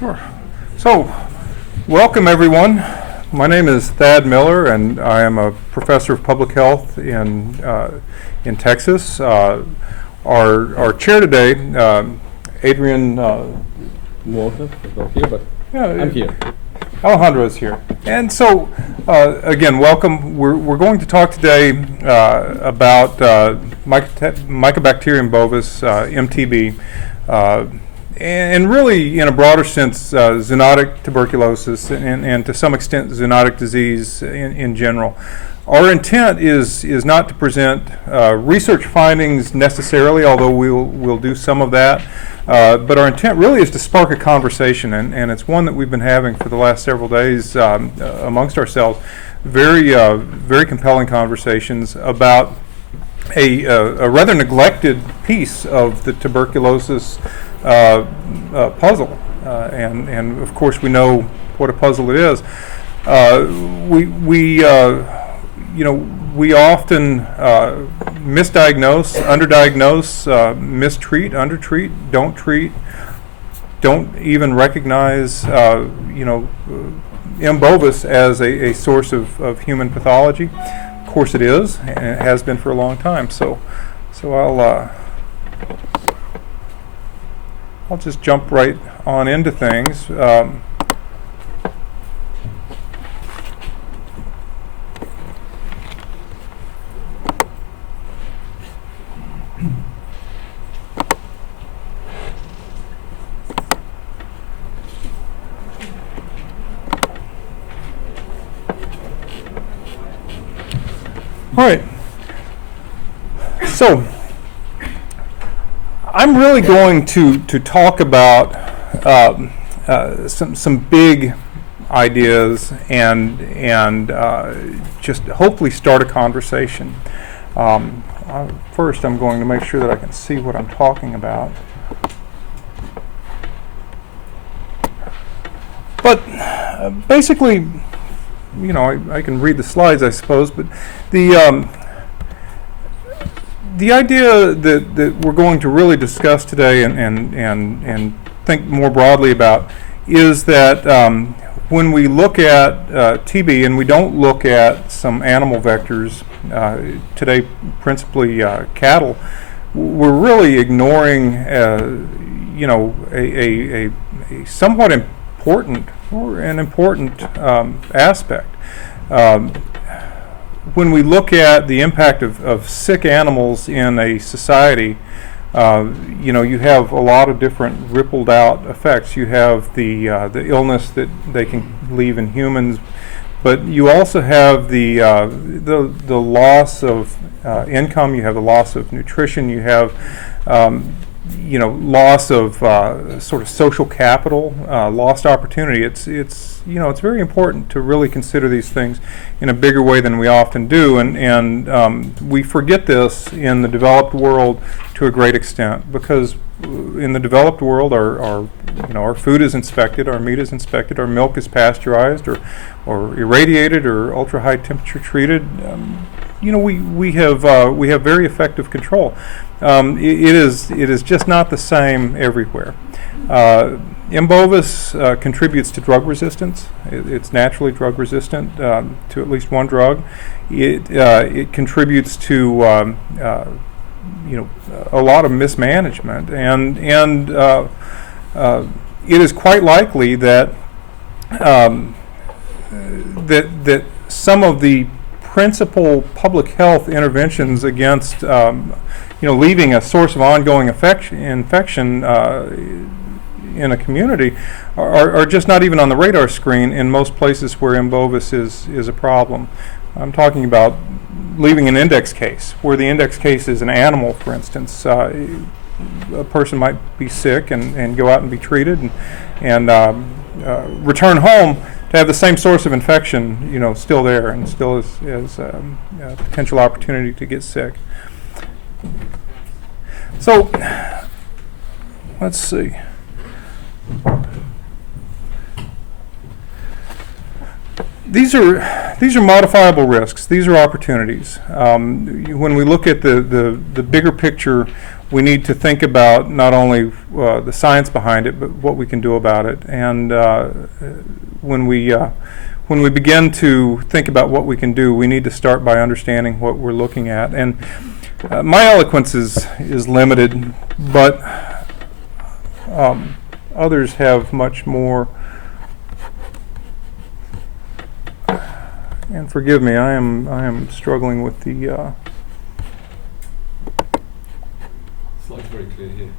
Sure. So, welcome everyone. My name is Thad Miller, and I am a professor of public health in Texas. Our chair today, Adrian. Walter is not here, but Yeah, I'm here. Alejandro is here. And so, again, welcome. We're going to talk today about Mycobacterium bovis, MTB, and really, in a broader sense, zoonotic tuberculosis and to some extent zoonotic disease in general. Our intent is not to present research findings necessarily, although we'll do some of that. But our intent really is to spark a conversation, and it's one that we've been having for the last several days amongst ourselves. Very compelling conversations about a rather neglected piece of the tuberculosis puzzle, and of course we know what a puzzle it is. We often misdiagnose, underdiagnose, mistreat, undertreat, don't treat, don't even recognize, M. bovis as a source of human pathology. Of course it is, and it has been for a long time. So I'll just jump right on into things. All right, so I'm really going to talk about some big ideas and just hopefully start a conversation. First, I'm going to make sure that I can see what I'm talking about. But basically, I can read the slides, I suppose, but the idea that we're going to really discuss today and think more broadly about is that when we look at TB, and we don't look at some animal vectors, today principally cattle, we're really ignoring a somewhat important aspect. When we look at the impact of sick animals in a society, you have a lot of different rippled out effects. You have the illness that they can leave in humans, but you also have the loss of income. You have the loss of nutrition. You have loss of sort of social capital, lost opportunity. It's very important to really consider these things in a bigger way than we often do, and we forget this in the developed world to a great extent, because in the developed world our food is inspected, our meat is inspected, our milk is pasteurized or irradiated or ultra high temperature treated. We have very effective control. It is just not the same everywhere. M. bovis contributes to drug resistance. It's naturally drug resistant to at least one drug. It contributes to a lot of mismanagement, and it is quite likely that that some of the principal public health interventions against leaving a source of ongoing infection in a community are just not even on the radar screen in most places where M. bovis is a problem. I'm talking about leaving an index case, where the index case is an animal, for instance. A person might be sick and go out and be treated and return home to have the same source of infection, still there, and still is a potential opportunity to get sick. So, let's see. These are modifiable risks. These are opportunities. When we look at the bigger picture, we need to think about not only the science behind it, but what we can do about it. And when we begin to think about what we can do, we need to start by understanding what we're looking at. And my eloquence is limited, but others have much more. And forgive me, I am struggling with the. Slide's very clear here.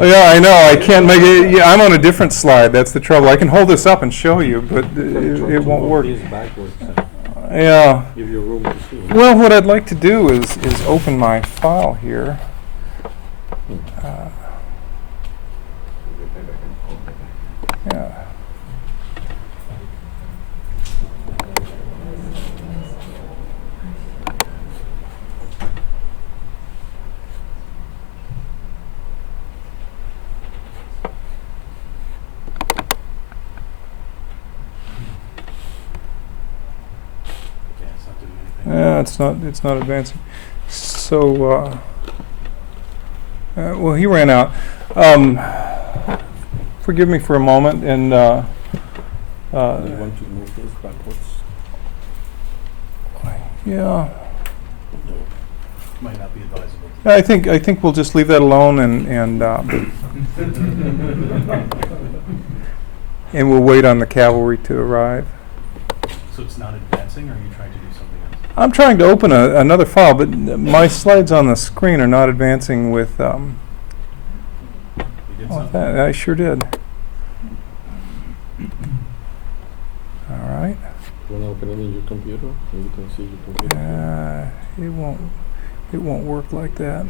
Oh, yeah, I know. I can't make it. Yeah, I'm on a different slide. That's the trouble. I can hold this up and show you, but it won't work. Backwards, Yeah. give you room to see. Well, what I'd like to do is open my file here. Yeah. Yeah, it's not advancing. So, well, he ran out. Forgive me for a moment, and You want to move this backwards? yeah, No, might not be advisable. I think we'll just leave that alone, and and we'll wait on the cavalry to arrive. So it's not advancing, or are you trying to do something else? I'm trying to open another file, but my slides on the screen are not advancing with. You did Oh, something? I sure did. All right. You want to open it in your computer? So you can see your computer. It won't work like that.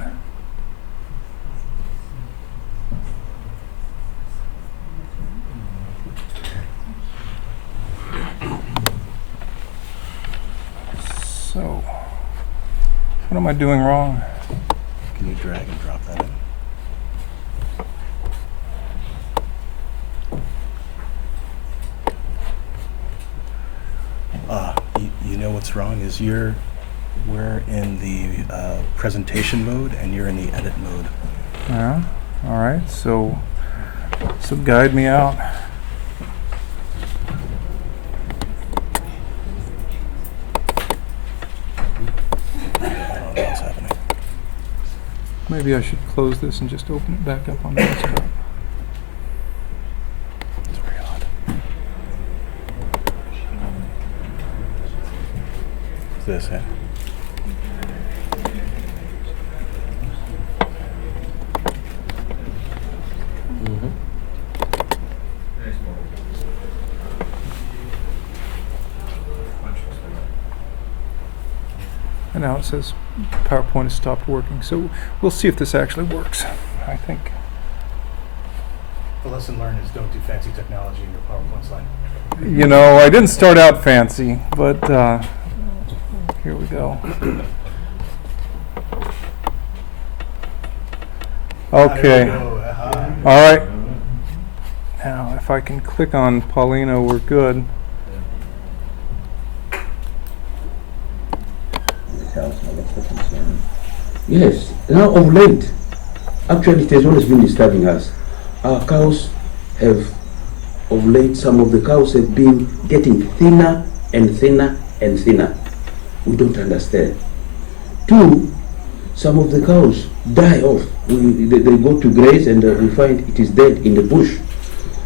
So, what am I doing wrong? Can you drag and drop that in? You know what's wrong is we're in the presentation mode and you're in the edit mode. Yeah. All right. So guide me out. I don't know what's happening. Maybe I should close this and just open it back up on the desktop. It's very odd. What's this, eh? Mm-hmm. And now it says PowerPoint has stopped working. So we'll see if this actually works. I think. The lesson learned is don't do fancy technology in your PowerPoint slide. You know, I didn't start out fancy, but here we go. Okay. There we go. Aha. All right. Now, if I can click on Paulino, we're good. Yes, now of late, actually it has always been disturbing us. Our cows have, of late, some of the cows have been getting thinner and thinner and thinner. We don't understand. Two, some of the cows die off. They go to graze and we find it is dead in the bush.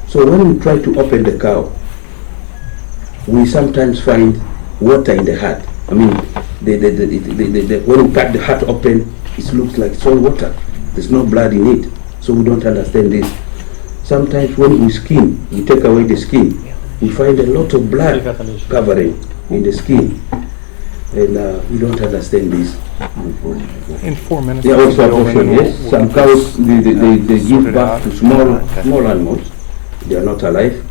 So when we try to open the cow, we sometimes find water in the heart. I mean, when we cut the heart open, it looks like salt water. There's no blood in it, so we don't understand this. Sometimes when we skin, we take away the skin, we find a lot of blood covering in the skin, and we don't understand this. In 4 minutes. They we'll also be over and abortion, then yes. we'll Some get cows, they sorted give birth out. to small animals. They are not alive.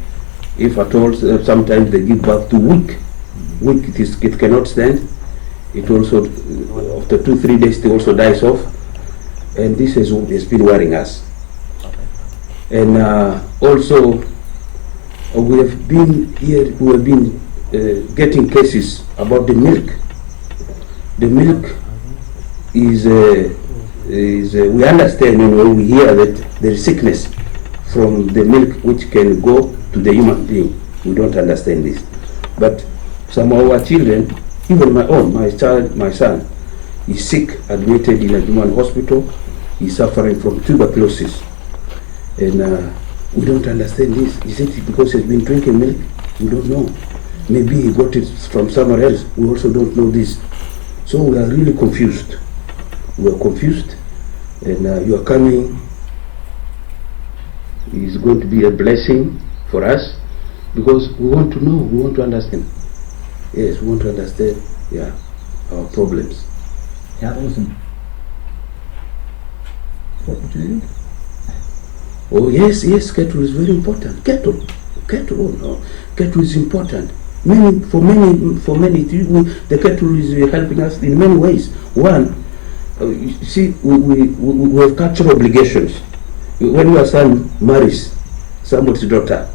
If at all, sometimes they give birth to weak. It cannot stand. It also, after 2-3 days, it also dies off. And this has been worrying us. And also, we have been getting cases about the milk. The milk is is we understand, we hear that there is sickness from the milk which can go to the human being. We don't understand this. But some of our children, even my son, is sick, admitted in a human hospital. He's suffering from tuberculosis. And we don't understand this. Is it because he's been drinking milk? We don't know. Maybe he got it from somewhere else. We also don't know this. So we are really confused. We are confused. And your coming is going to be a blessing for us because we want to know, we want to understand. Yes, we want to understand, our problems. Capitalism. What would you think? Oh yes, cattle is very important. Cattle, oh no, cattle is important. The cattle is helping us in many ways. One, you see, we have cultural obligations. When your son marries somebody's daughter,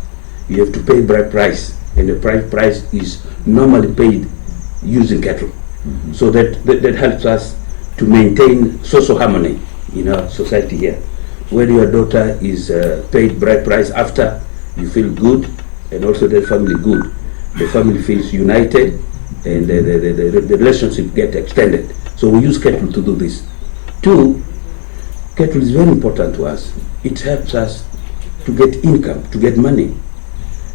you have to pay bride price, and the bride price is normally paid using cattle. Mm-hmm. So that helps us to maintain social harmony in our society here. When your daughter is paid bride price after, you feel good, and also the family good. The family feels united, and the relationship get extended. So we use cattle to do this. Two, cattle is very important to us. It helps us to get income, to get money,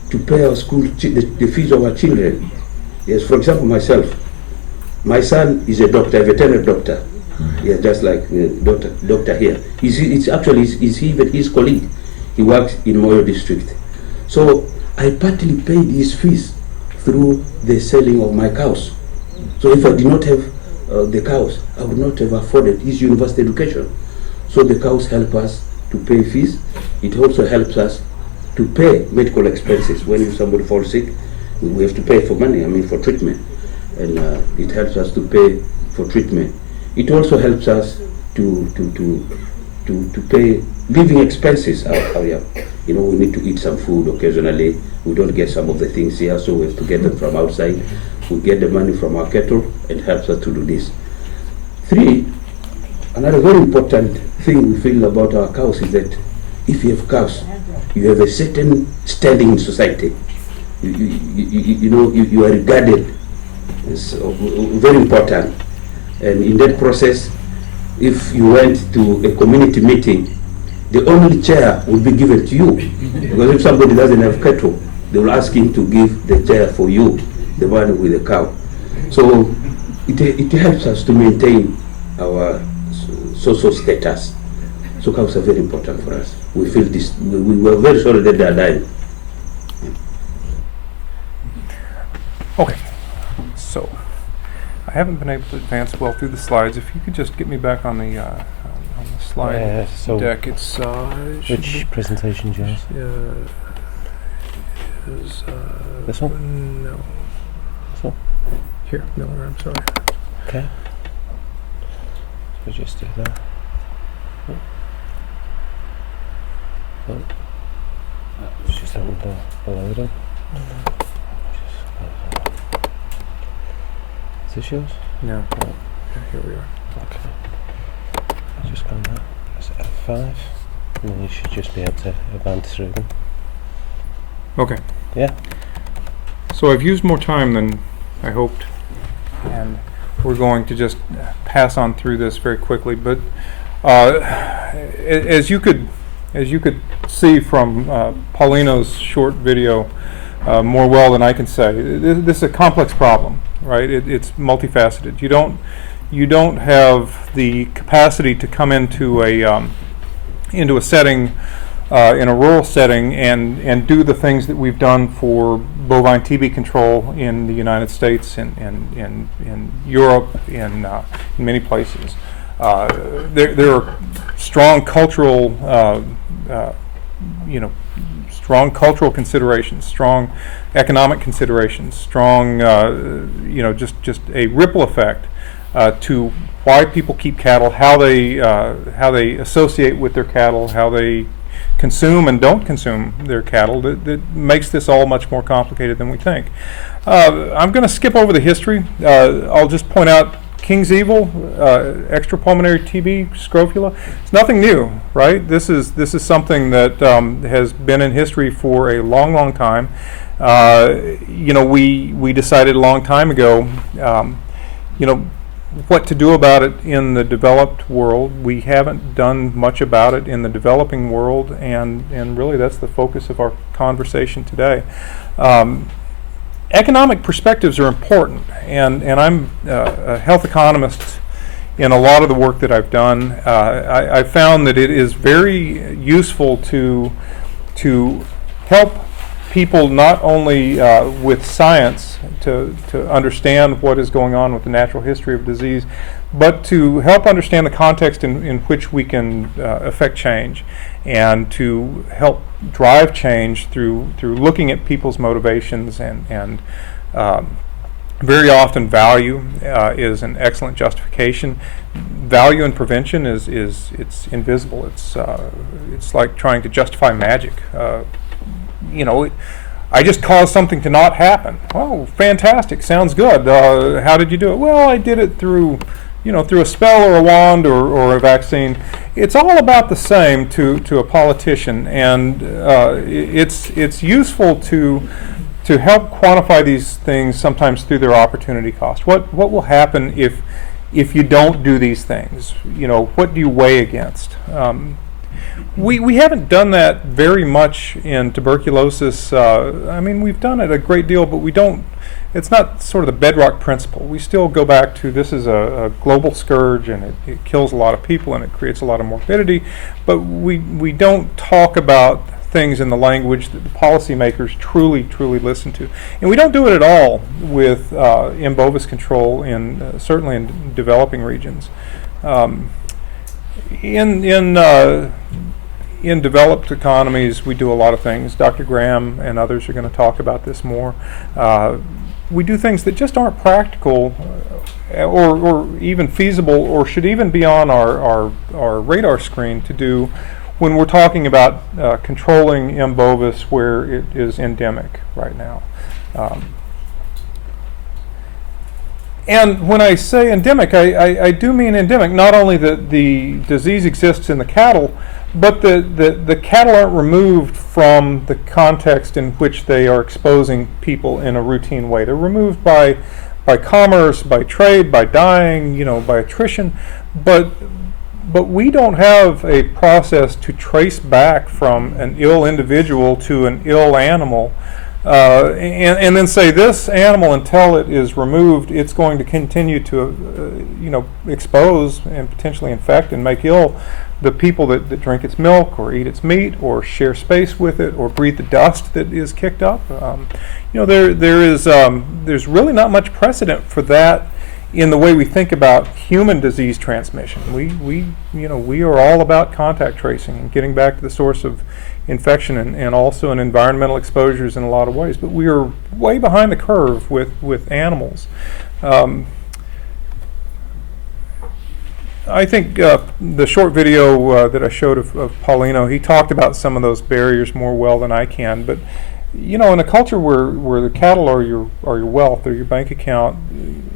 to pay our school, the fees of our children. Yes, for example, myself, my son is a doctor, a veterinary doctor. Yeah, just like doctor here. He's even his colleague. He works in Moyo district. So I partly paid his fees through the selling of my cows. So if I did not have the cows, I would not have afforded his university education. So the cows help us to pay fees. It also helps us to pay medical expenses. When somebody falls sick, we have to pay for money, for treatment. And it helps us to pay for treatment. It also helps us to pay living expenses. We need to eat some food occasionally. We don't get some of the things here, so we have to get them from outside. We get the money from our cattle, and it helps us to do this. Three, another very important thing we feel about our cows is that if you have cows, you have a certain standing in society. You are regarded as very important. And in that process, if you went to a community meeting, the only chair will be given to you. Because if somebody doesn't have cattle, they will ask him to give the chair for you, the one with the cow. So it helps us to maintain our social status. So cows are very important for us. We feel this, we were very sorry that they are dying. Okay, so I haven't been able to advance well through the slides. If you could just get me back on the slide so deck, it's which presentation, James? This one? No. This one? Here, Miller. I'm sorry. Okay. So we just do that. Oh. It's just open the loader. Is this yours? No. Oh, yeah, here we are. Okay. I'll just go on that. That's F5. And then you should just be able to advance through them. Okay. Yeah. So I've used more time than I hoped, and we're going to just pass on through this very quickly. But as you could see from Paulino's short video, more well than I can say, this is a complex problem, right? It's multifaceted. You don't have the capacity to come into a setting, in a rural setting, and do the things that we've done for bovine TB control in the United States and in Europe, in many places. There are strong cultural, strong cultural considerations, strong economic considerations, strong, just a ripple effect to why people keep cattle, how they associate with their cattle, how they consume and don't consume their cattle. That makes this all much more complicated than we think. I'm going to skip over the history. I'll just point out King's evil, extrapulmonary TB, scrofula. It's nothing new, right? This is something that has been in history for a long, long time. We decided a long time ago, what to do about it in the developed world. We haven't done much about it in the developing world, and really that's the focus of our conversation today. Economic perspectives are important, and I'm a health economist in a lot of the work that I've done. I found that it is very useful to help people not only with science to understand what is going on with the natural history of disease, but to help understand the context in which we can affect change, and to help drive change through looking at people's motivations, and very often value is an excellent justification. Value in prevention is it's invisible. It's like trying to justify magic. I just caused something to not happen. Oh, fantastic! Sounds good. How did you do it? Well, I did it through a spell or a wand or a vaccine. It's all about the same to a politician, and it's useful to help quantify these things sometimes through their opportunity cost. What will happen if you don't do these things? What do you weigh against? We haven't done that very much in tuberculosis. We've done it a great deal, but we don't. It's not sort of the bedrock principle. We still go back to this is a global scourge, and it kills a lot of people, and it creates a lot of morbidity. But we don't talk about things in the language that the policymakers truly listen to, and we don't do it at all with M. bovis control certainly in developing regions. In developed economies, we do a lot of things. Dr. Graham and others are going to talk about this more. We do things that just aren't practical or even feasible, or should even be on our radar screen to do when we're talking about controlling M. bovis where it is endemic right now. And when I say endemic, I do mean endemic. Not only that the disease exists in the cattle, but the cattle aren't removed from the context in which they are exposing people in a routine way. They're removed by commerce, by trade, by dying, by attrition. But we don't have a process to trace back from an ill individual to an ill animal, and then say this animal, until it is removed, it's going to continue to expose and potentially infect and make ill the people that drink its milk or eat its meat or share space with it or breathe the dust that is kicked up. There's really not much precedent for that in the way we think about human disease transmission. We are all about contact tracing and getting back to the source of infection, and also in environmental exposures in a lot of ways. But we are way behind the curve with animals. I think the short video that I showed of Paulino, he talked about some of those barriers more well than I can. But in a culture where the cattle are your wealth or your bank account,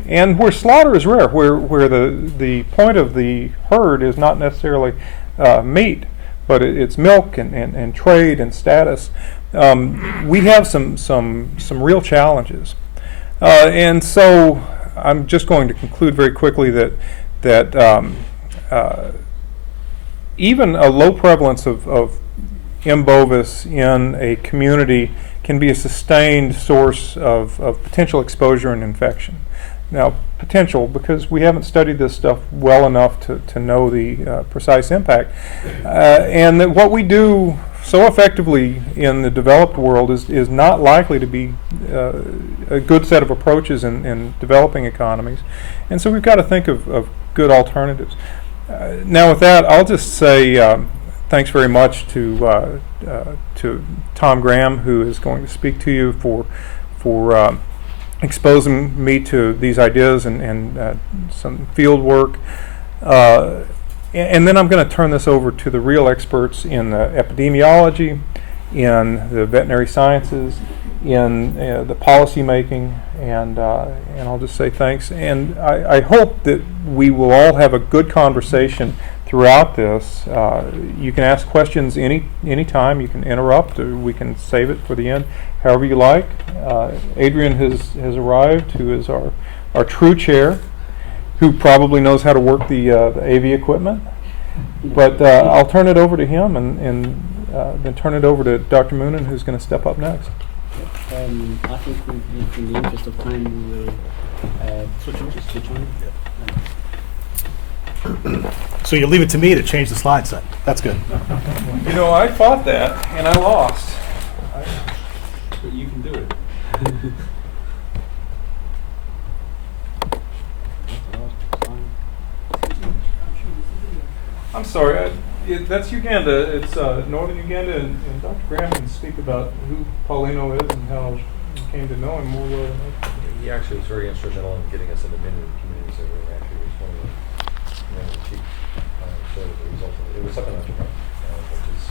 and where slaughter is rare, where the point of the herd is not necessarily meat, but it's milk and trade and status, we have some real challenges. And so I'm just going to conclude very quickly that even a low prevalence of M. bovis in a community can be a sustained source of potential exposure and infection. Now, potential, because we haven't studied this stuff well enough to know the precise impact. And that what we do so effectively in the developed world is not likely to be a good set of approaches in developing economies. And so we've got to think of good alternatives. Now with that, I'll just say thanks very much to Tom Graham, who is going to speak to you for exposing me to these ideas and some field work. And then I'm going to turn this over to the real experts in epidemiology, in the veterinary sciences, in the policy making, and I'll just say thanks. And I hope that we will all have a good conversation throughout this. You can ask questions any time. You can interrupt, or we can save it for the end, however you like. Adrian has arrived, who is our true chair, who probably knows how to work the AV equipment. But I'll turn it over to him, and then turn it over to Dr. Moonen, who's going to step up next. I think in the interest of time, we will switch on. So you leave it to me to change the slide set. That's good. You know, I fought that, and I lost. But you can do it. I'm sorry, that's Uganda. It's northern Uganda, and Dr. Graham can speak about who Paulino is and how he came to know him more well than I. He actually was very instrumental in getting us into many of the communities that we actually was one of the chief. So as a result of it, was something like that, which is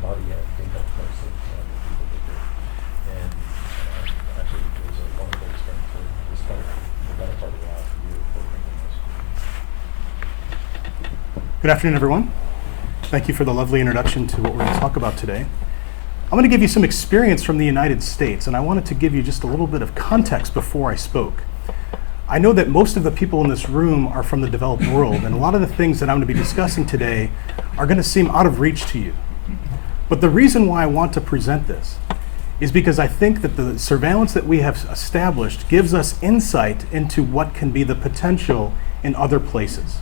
Mahdi had came up most of the people that did. And actually, it was a wonderful experience for this part of the better part of the last year for bringing this. Good afternoon, everyone. Thank you for the lovely introduction to what we're going to talk about today. I'm going to give you some experience from the United States, and I wanted to give you just a little bit of context before I spoke. I know that most of the people in this room are from the developed world, and a lot of the things that I'm going to be discussing today are going to seem out of reach to you. But the reason why I want to present this is because I think that the surveillance that we have established gives us insight into what can be the potential in other places.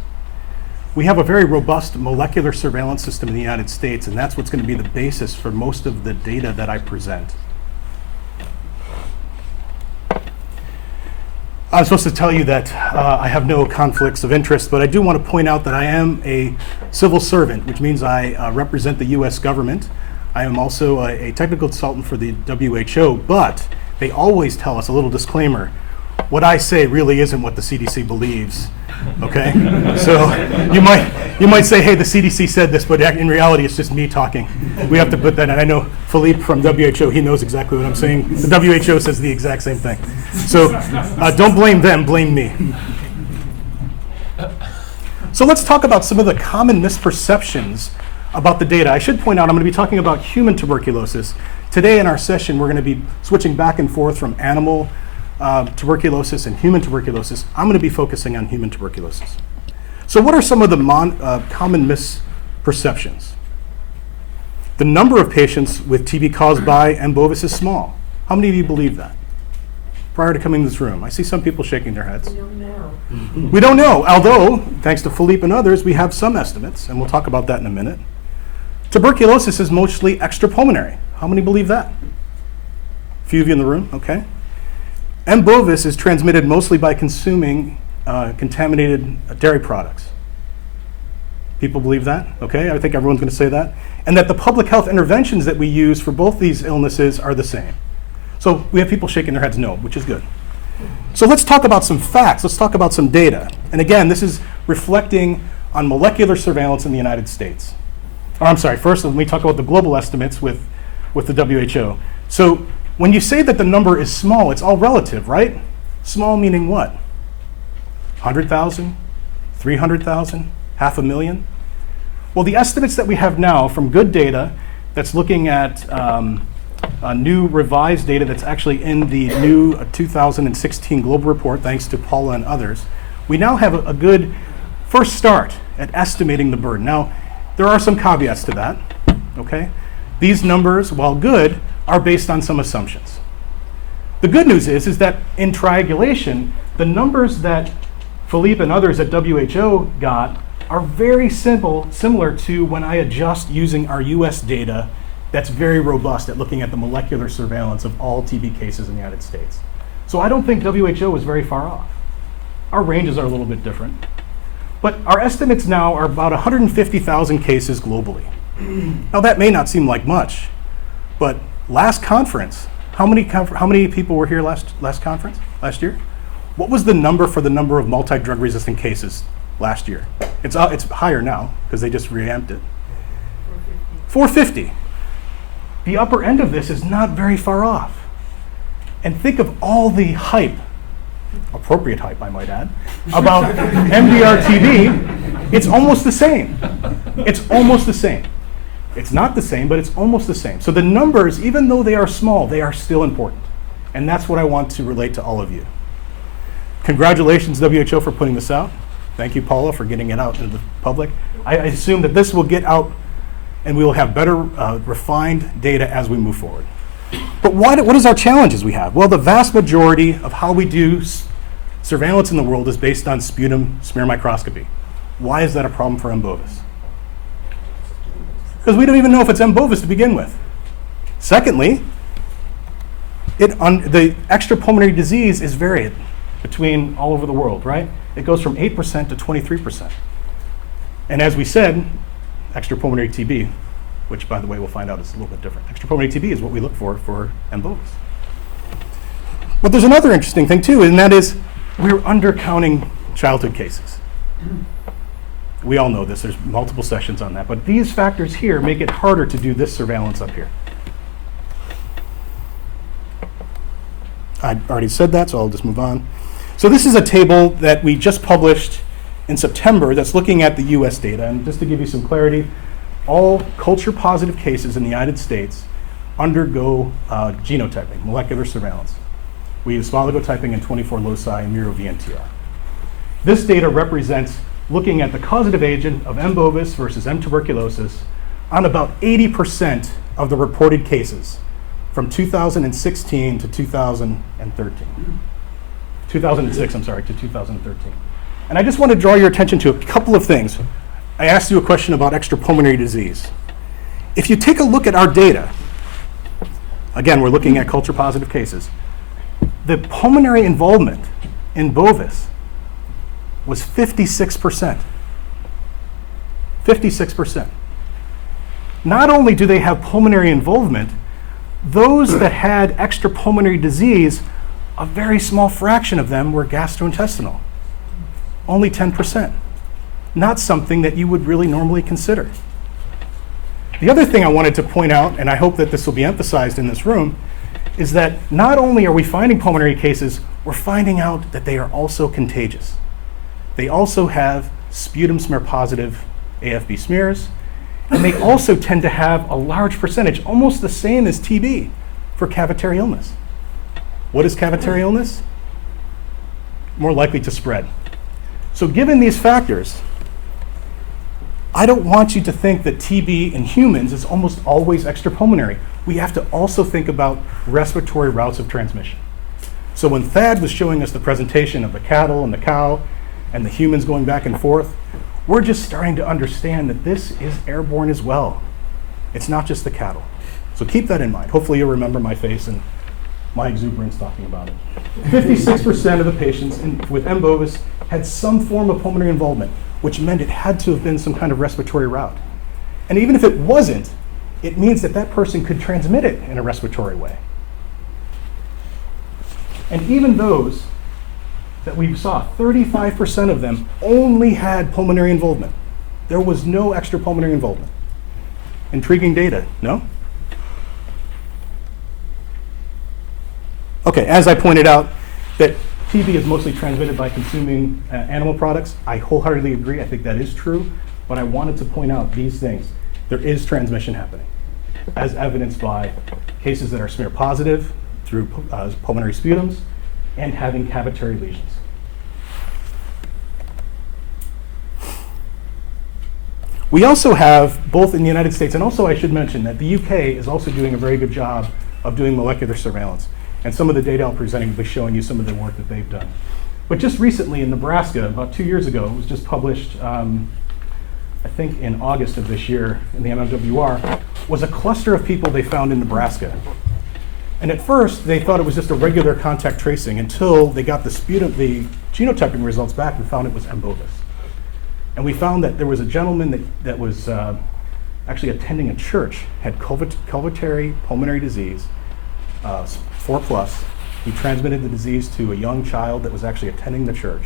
We have a very robust molecular surveillance system in the United States, and that's what's going to be the basis for most of the data that I present. I'm supposed to tell you that I have no conflicts of interest, but I do want to point out that I am a civil servant, which means I represent the US government. I am also a technical consultant for the WHO, but they always tell us, a little disclaimer, what I say really isn't what the CDC believes. Okay, so you might say, hey, the CDC said this, but in reality, it's just me talking. We have to put that in. I know Philippe from WHO, he knows exactly what I'm saying. The WHO says the exact same thing. So don't blame them, blame me. So let's talk about some of the common misperceptions about the data. I should point out, I'm going to be talking about human tuberculosis. Today in our session, we're going to be switching back and forth from animal tuberculosis and human tuberculosis. I'm going to be focusing on human tuberculosis. So what are some of the common misperceptions? The number of patients with TB caused by M. bovis is small. How many of you believe that? Prior to coming to this room, I see some people shaking their heads. We don't know. We don't know, although, thanks to Philippe and others, we have some estimates, and we'll talk about that in a minute. Tuberculosis is mostly extrapulmonary. How many believe that? A few of you in the room, okay. M. bovis is transmitted mostly by consuming contaminated dairy products. People believe that? Okay, I think everyone's going to say that. And that the public health interventions that we use for both these illnesses are the same. So we have people shaking their heads no, which is good. So let's talk about some facts. Let's talk about some data. And again, this is reflecting on molecular surveillance in the United States. Or I'm sorry, first let me talk about the global estimates with the WHO. So when you say that the number is small, it's all relative, right? Small meaning what? 100,000? 300,000? 500,000? Well, the estimates that we have now from good data that's looking at new revised data that's actually in the new 2016 global report, thanks to Paula and others, we now have a good first start at estimating the burden. Now, there are some caveats to that, okay? These numbers, while good, are based on some assumptions. The good news is that in triangulation, the numbers that Philippe and others at WHO got are very similar to when I adjust using our US data that's very robust at looking at the molecular surveillance of all TB cases in the United States. So I don't think WHO is very far off. Our ranges are a little bit different. But our estimates now are about 150,000 cases globally. Now that may not seem like much, but last conference, how many people were here last conference, last year? What was the number for the number of multi-drug resistant cases last year? It's higher now because they just reamped it. 450. the upper end of this is not very far off. And think of all the hype, appropriate hype I might add, about MDR-TB. It's almost the same. It's almost the same. It's not the same, but it's almost the same. So the numbers, even though they are small, they are still important. And that's what I want to relate to all of you. Congratulations, WHO, for putting this out. Thank you, Paula, for getting it out to the public. I assume that this will get out and we will have better refined data as we move forward. But what is our challenges we have? Well, the vast majority of how we do surveillance in the world is based on sputum smear microscopy. Why is that a problem for M. bovis? Because we don't even know if it's M. bovis to begin with. Secondly, the extrapulmonary disease is varied between all over the world, right? It goes from 8% to 23%. And as we said, extrapulmonary TB, which by the way we'll find out is a little bit different. Extrapulmonary TB is what we look for M. bovis. But there's another interesting thing too, and that is we're undercounting childhood cases. We all know this, there's multiple sessions on that, but these factors here make it harder to do this surveillance up here. I already said that, so I'll just move on. So this is a table that we just published in September that's looking at the US data, and just to give you some clarity, all culture positive cases in the United States undergo genotyping, molecular surveillance. We use small oligotyping in 24 loci and Miro VNTR. This data represents looking at the causative agent of M. bovis versus M. tuberculosis on about 80% of the reported cases from 2016 to 2013. 2006, I'm sorry, to 2013. And I just want to draw your attention to a couple of things. I asked you a question about extrapulmonary disease. If you take a look at our data, again, we're looking at culture positive cases, the pulmonary involvement in bovis was 56%. 56%. Not only do they have pulmonary involvement, those that had extrapulmonary disease, a very small fraction of them were gastrointestinal. Only 10%. Not something that you would really normally consider. The other thing I wanted to point out, and I hope that this will be emphasized in this room, is that not only are we finding pulmonary cases, we're finding out that they are also contagious. They also have sputum smear positive AFB smears, and they also tend to have a large percentage, almost the same as TB, for cavitary illness. What is cavitary illness? More likely to spread. So given these factors, I don't want you to think that TB in humans is almost always extrapulmonary. We have to also think about respiratory routes of transmission. So when Thad was showing us the presentation of the cattle and the cow and the humans going back and forth, we're just starting to understand that this is airborne as well. It's not just the cattle. So keep that in mind. Hopefully you'll remember my face and my exuberance talking about it. 56% of the patients with M. bovis had some form of pulmonary involvement, which meant it had to have been some kind of respiratory route. And even if it wasn't, it means that that person could transmit it in a respiratory way. And even those that we saw, 35% of them only had pulmonary involvement. There was no extrapulmonary involvement. Intriguing data, no? Okay, as I pointed out, that TB is mostly transmitted by consuming animal products. I wholeheartedly agree, I think that is true, but I wanted to point out these things. There is transmission happening, as evidenced by cases that are smear positive through pulmonary sputums and having cavitary lesions. We also have, both in the United States, and also I should mention that the UK is also doing a very good job of doing molecular surveillance. And some of the data I'm presenting will be showing you some of the work that they've done. But just recently in Nebraska, about 2 years ago, it was just published, I think in August of this year in the MMWR, was a cluster of people they found in Nebraska. And at first, they thought it was just a regular contact tracing until they got the genotyping results back and found it was M. bovis. And we found that there was a gentleman that was actually attending a church, had covetary pulmonary disease, 4+. He transmitted the disease to a young child that was actually attending the church.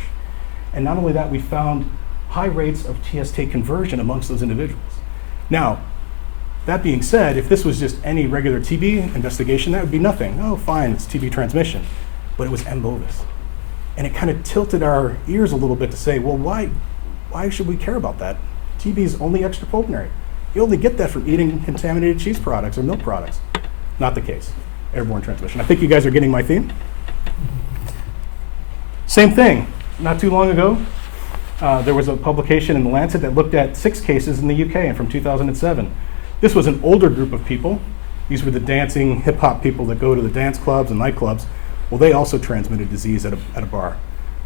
And not only that, we found high rates of TST conversion amongst those individuals. Now, That being said, if this was just any regular TB investigation, that would be nothing. Oh, fine, it's TB transmission. But it was M. bovis. And it kind of tilted our ears a little bit to say, well, why should we care about that? TB is only extrapulmonary. You only get that from eating contaminated cheese products or milk products. Not the case. Airborne transmission. I think you guys are getting my theme. Same thing. Not too long ago, there was a publication in The Lancet that looked at 6 cases in the UK and from 2007. This was an older group of people. These were the dancing hip hop people that go to the dance clubs and nightclubs. Well, they also transmitted disease at a bar.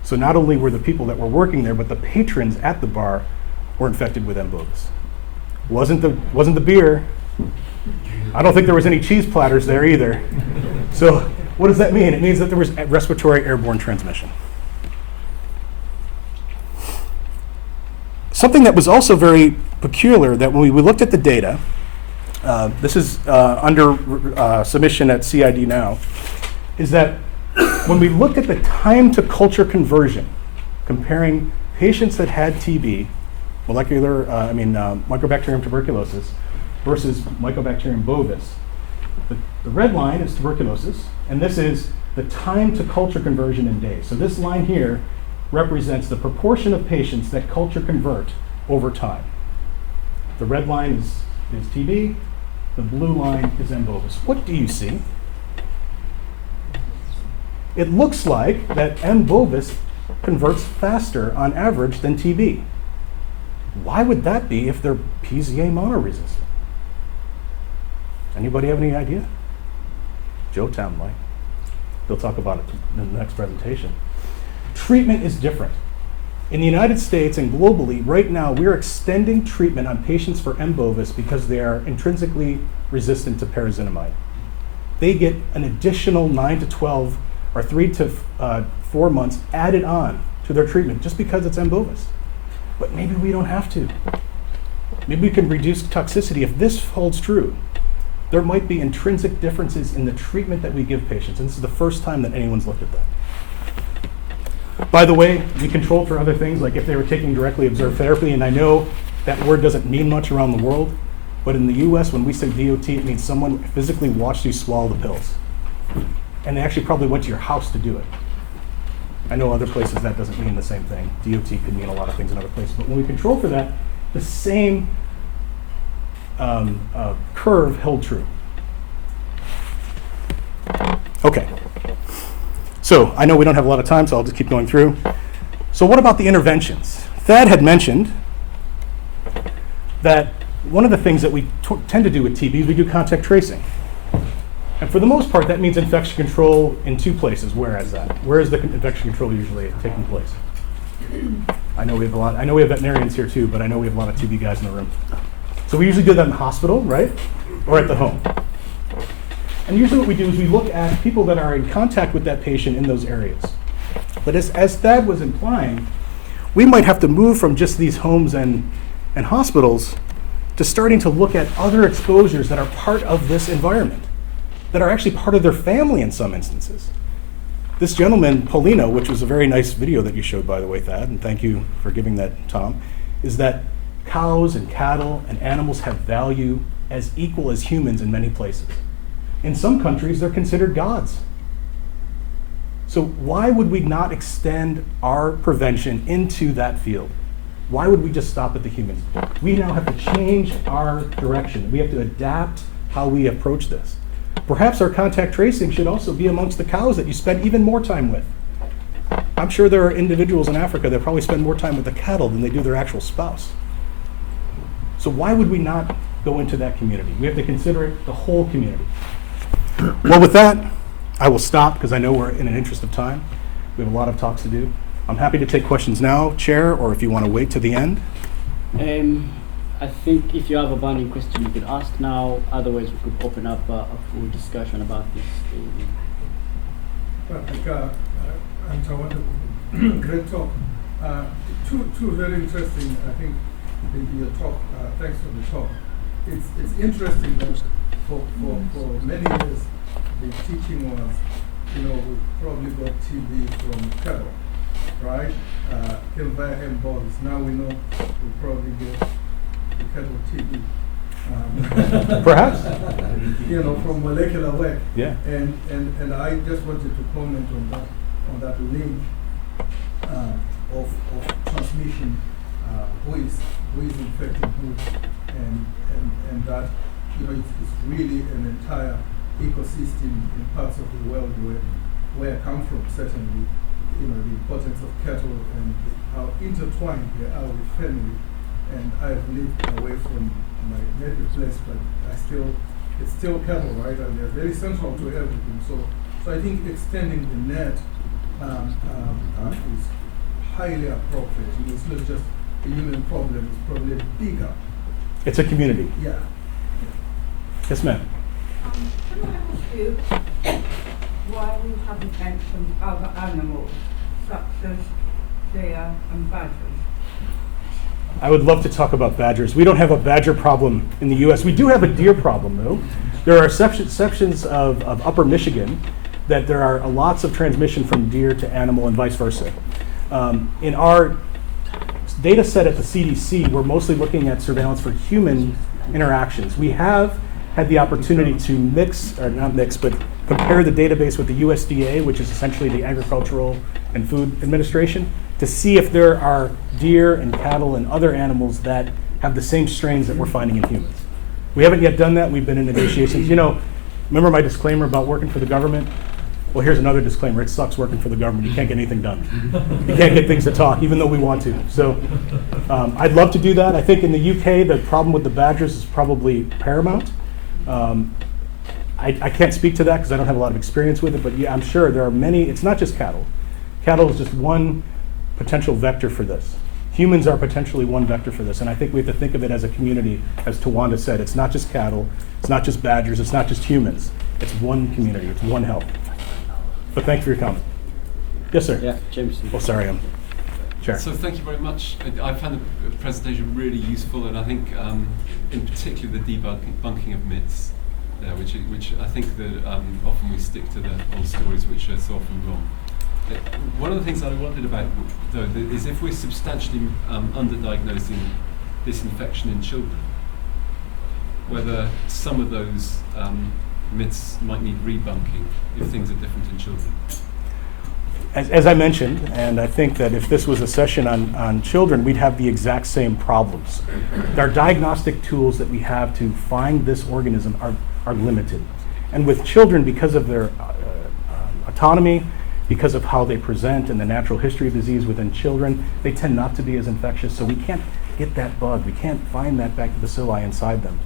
So not only were the people that were working there, but the patrons at the bar were infected with M. bovis. Wasn't the beer. I don't think there was any cheese platters there either. So what does that mean? It means that there was respiratory airborne transmission. Something that was also very peculiar, that when we looked at the data, this is under submission at CID now, is that when we looked at the time to culture conversion, comparing patients that had TB, Mycobacterium tuberculosis, versus Mycobacterium bovis, the red line is tuberculosis, and this is the time to culture conversion in days. So this line here represents the proportion of patients that culture convert over time. The red line is TB, the blue line is M. bovis. What do you see? It looks like that M. bovis converts faster on average than TB. Why would that be if they're PZA monoresistant? Anybody have any idea? Joetown might. They'll talk about it in the next presentation. Treatment is different. In the United States and globally, right now, we're extending treatment on patients for M. bovis because they are intrinsically resistant to parazinamide. They get an additional 9 to 12 or 3 to 4 months added on to their treatment just because it's M. bovis. But maybe we don't have to. Maybe we can reduce toxicity. If this holds true, there might be intrinsic differences in the treatment that we give patients. And this is the first time that anyone's looked at that. By the way, we controlled for other things, like if they were taking directly observed therapy, and I know that word doesn't mean much around the world, but in the US, when we say DOT, it means someone physically watched you swallow the pills. And they actually probably went to your house to do it. I know other places that doesn't mean the same thing. DOT could mean a lot of things in other places, but when we control for that, the same curve held true. Okay. So I know we don't have a lot of time, so I'll just keep going through. So what about the interventions? Thad had mentioned that one of the things that we tend to do with TB is we do contact tracing. And for the most part, that means infection control in 2 places. Where is that? Where is the infection control usually taking place? I know we have veterinarians here too, but I know we have a lot of TB guys in the room. So we usually do that in the hospital, right? Or at the home. And usually what we do is we look at people that are in contact with that patient in those areas. But as Thad was implying, we might have to move from just these homes and hospitals to starting to look at other exposures that are part of this environment, that are actually part of their family in some instances. This gentleman, Paulino, which was a very nice video that you showed, by the way, Thad, and thank you for giving that, Tom, is that cows and cattle and animals have value as equal as humans in many places. In some countries, they're considered gods. So why would we not extend our prevention into that field? Why would we just stop at the humans? We now have to change our direction. We have to adapt how we approach this. Perhaps our contact tracing should also be amongst the cows that you spend even more time with. I'm sure there are individuals in Africa that probably spend more time with the cattle than they do their actual spouse. So why would we not go into that community? We have to consider it the whole community. Well, with that, I will stop because I know we're in an interest of time. We have a lot of talks to do. I'm happy to take questions now, Chair, or if you want to wait to the end. I think if you have a burning question, you could ask now. Otherwise, we could open up a full discussion about this. Great talk. Two very interesting, I think, in your talk. Thanks for the talk. It's interesting that for many years, the teaching was, we probably got TB from cattle, right? Killed by M. bovis. Now we know we probably get the cattle TB. Perhaps. You know, from molecular work. Yeah. And I just wanted to comment on that link of transmission, who is infecting who, and that, you know, it's really an entire ecosystem in parts of the world where I come from. Certainly, you know, the importance of cattle and how intertwined they are with family. And I've lived away from my native place, but it's still cattle, right? And they're very central to everything. So I think extending the net is highly appropriate. It's not just a human problem, it's probably bigger. It's a community. Yeah. Yes, ma'am. Can I ask you why we haven't mentioned other animals, such as deer and badgers? I would love to talk about badgers. We don't have a badger problem in the U.S. We do have a deer problem, though. There are sections of upper Michigan that there are lots of transmission from deer to animal and vice versa. In our data set at the CDC, we're mostly looking at surveillance for human interactions. We have had the opportunity to compare the database with the USDA, which is essentially the Agricultural and Food Administration, to see if there are deer and cattle and other animals that have the same strains that we're finding in humans. We haven't yet done that. We've been in negotiations. You know, remember my disclaimer about working for the government? Well, here's another disclaimer. It sucks working for the government. You can't get anything done. You can't get things to talk, even though we want to. So I'd love to do that. I think in the UK, the problem with the badgers is probably paramount. I can't speak to that because I don't have a lot of experience with it, but yeah, I'm sure there are many. It's not just cattle. Cattle is just one potential vector for this. Humans are potentially one vector for this, and I think we have to think of it as a community, as Tawanda said. It's not just cattle, it's not just badgers, it's not just humans. It's one community, it's one health. But thank you for your comment. Yes, sir. Yeah, James. Oh, sorry, Chair. So thank you very much. I found the presentation really useful, and I think in particular the debunking of myths, which I think that often we stick to the old stories which are so often wrong. One of the things that I wondered about, though, is if we're substantially underdiagnosing this infection in children, whether some of those myths might need rebunking if things are different in children. As I mentioned, and I think that if this was a session on children, we'd have the exact same problems. Our diagnostic tools that we have to find this organism are limited. And with children, because of their autonomy, because of how they present and the natural history of disease within children, they tend not to be as infectious, so we can't get that bug. We can't find that bacillus inside them.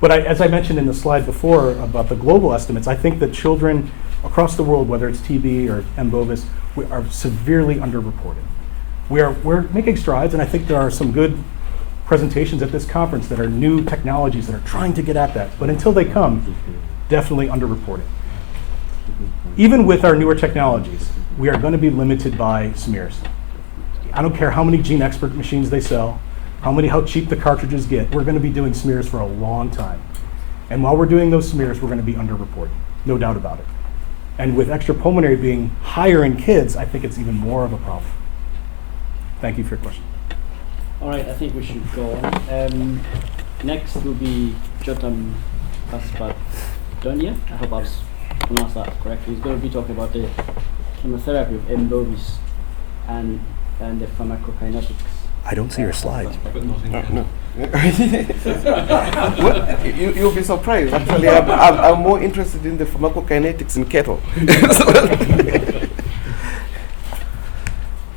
But as I mentioned in the slide before about the global estimates, I think that children across the world, whether it's TB or M. bovis, we are severely underreported. We're making strides, and I think there are some good presentations at this conference that are new technologies that are trying to get at that. But until they come, definitely underreported. Even with our newer technologies, we are going to be limited by smears. I don't care how many gene expert machines they sell, how cheap the cartridges get, we're going to be doing smears for a long time. And while we're doing those smears, we're going to be underreported, no doubt about it. And with extrapulmonary being higher in kids, I think it's even more of a problem. Thank you for your question. All right, I think we should go on. Next will be Jotam Kaspadonia. I hope I've pronounced that correctly. He's going to be talking about the chemotherapy of M. bovis and the pharmacokinetics. I don't see your slide. But not in No. Well, you'll be surprised. Actually, I'm more interested in the pharmacokinetics in cattle.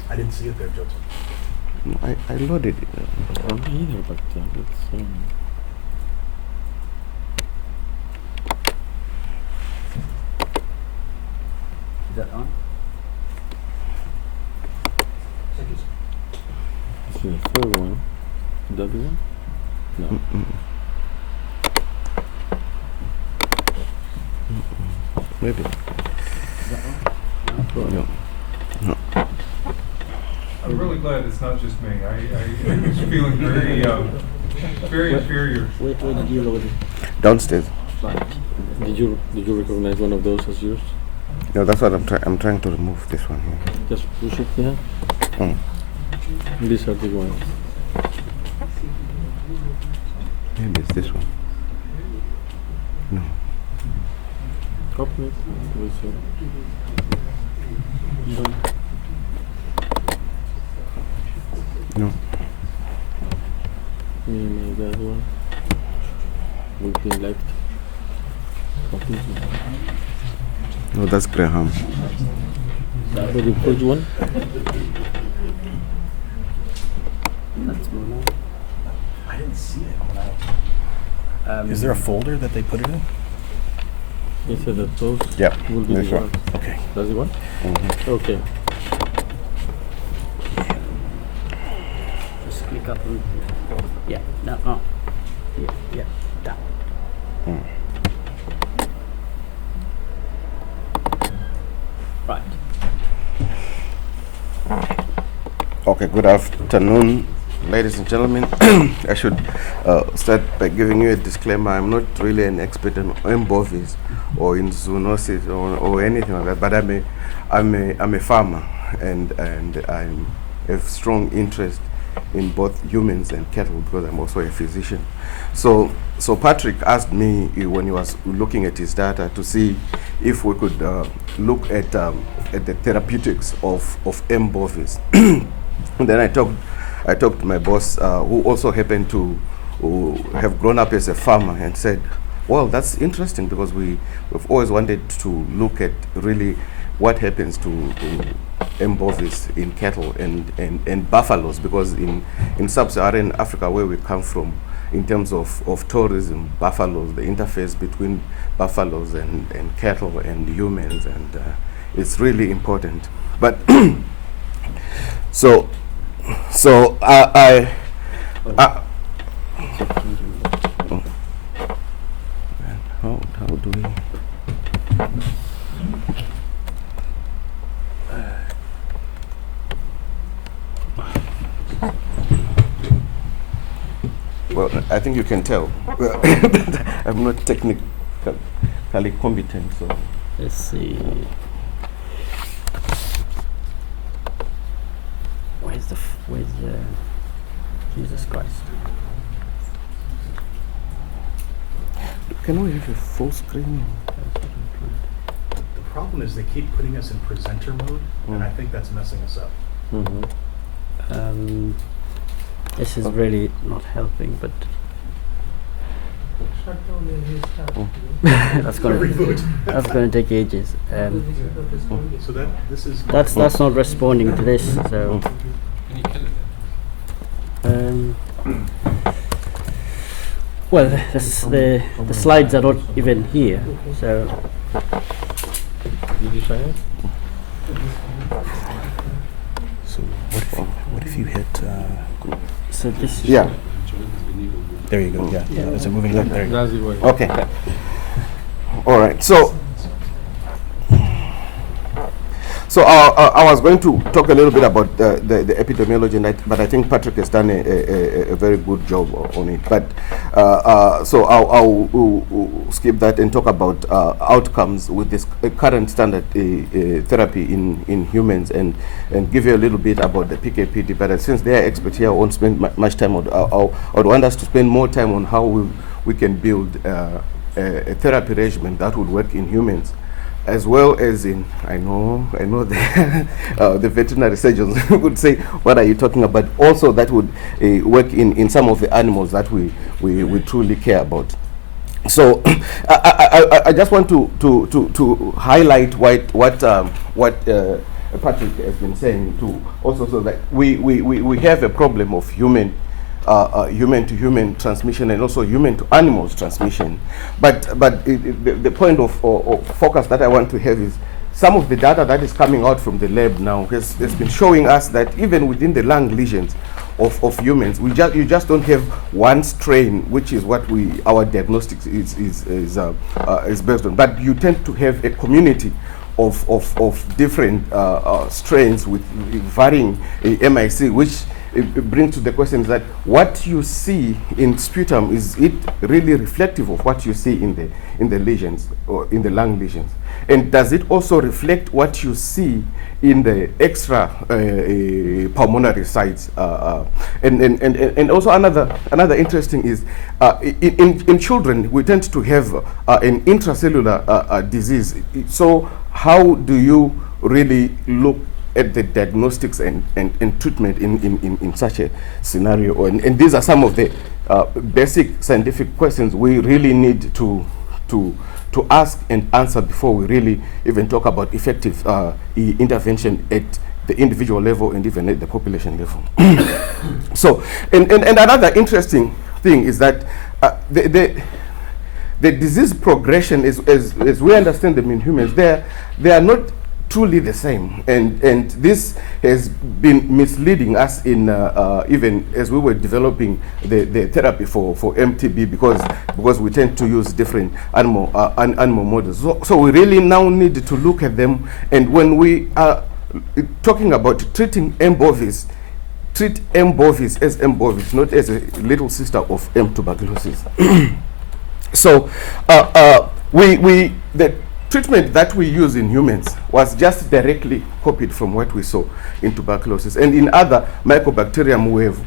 I didn't see it there, Joseph. No, I loaded it. I don't either, but let's Is that on? see the third one. That the one? No. Maybe. Is that on? No. I'm really glad it's not just me. I was feeling very, very inferior. Where did you load it? Downstairs. Right. Did you recognize one of those as yours? No, that's what I'm trying to remove this one here. Just push it, yeah. Mm. These are the ones. Maybe it's this one. Open it. We'll see. Done. No. Maybe that one will be left. Completely. No, that's Graham. But you put one. That's more now. I didn't see it. Um, Is there a folder that they put it in? He said that those Yeah, will be this the one. ones. Okay. That's the one? Okay. just click up and yeah, no. Yeah, that. Right. Okay, good afternoon, ladies and gentlemen. I should start by giving you a disclaimer. I'm not really an expert in bovis or in zoonosis or anything like that, but I'm a farmer and I have strong interest in both humans and cattle because I'm also a physician. So Patrick asked me when he was looking at his data to see if we could look at the therapeutics of M. bovis. And then I talked to my boss, who also happened to have grown up as a farmer, and said, well, that's interesting because we've always wanted to look at really what happens to M. bovis in cattle and buffaloes, because in sub-Saharan Africa, where we come from, in terms of tourism, buffaloes, the interface between buffaloes and cattle and humans, and it's really important. But so I how do we? Well, I think you can tell. I'm not technically competent, so. Let's see. Where's the Jesus Christ? Can we have a full screen? The problem is they keep putting us in presenter mode, and I think that's messing us up. This is really not helping, but that's gonna take ages. So this is That's not responding to this. So Can you kill it? well, the slides are not even here. So Did you try it? So what if you hit? so this is Yeah. There you go. Yeah. Is it moving back? There you go. That's the way. Okay. All right. So I was going to talk a little bit about the epidemiology, but I think Patrick has done a very good job on it. But so I'll skip that and talk about outcomes with this current standard therapy in humans, and give you a little bit about the PKPD. But since they are experts here, I won't spend much time on. I would want us to spend more time on how we can build a therapy regimen that would work in humans, as well as in, I know the veterinary surgeons would say, what are you talking about? Also, that would work in some of the animals that we truly care about. So I just want to highlight what Patrick has been saying too. Also, so that we have a problem of human to human transmission and also human to animals transmission. But the point of focus that I want to have is some of the data that is coming out from the lab now has been showing us that even within the lung lesions of humans, you just don't have one strain, which is what our diagnostics is based on. But you tend to have a community of different strains with varying MIC, which it brings to the question that what you see in sputum, is it really reflective of what you see in the lesions or in the lung lesions? And does it also reflect what you see in the extra pulmonary sites? And also another interesting is in children we tend to have an intracellular disease. So how do you really look at the diagnostics and treatment in such a scenario? And these are some of the basic scientific questions we really need to ask and answer before we really even talk about effective intervention at the individual level and even at the population level. So, and another interesting thing is that the disease progression is, as we understand them in humans, they are not truly the same, and this has been misleading us in even as we were developing the therapy for MTB, because we tend to use different animal models. So we really now need to look at them, and when we are talking about treating M. bovis, treat M. bovis as M. bovis, not as a little sister of M. tuberculosis. So the treatment that we use in humans was just directly copied from what we saw in tuberculosis. And in other Mycobacterium, we've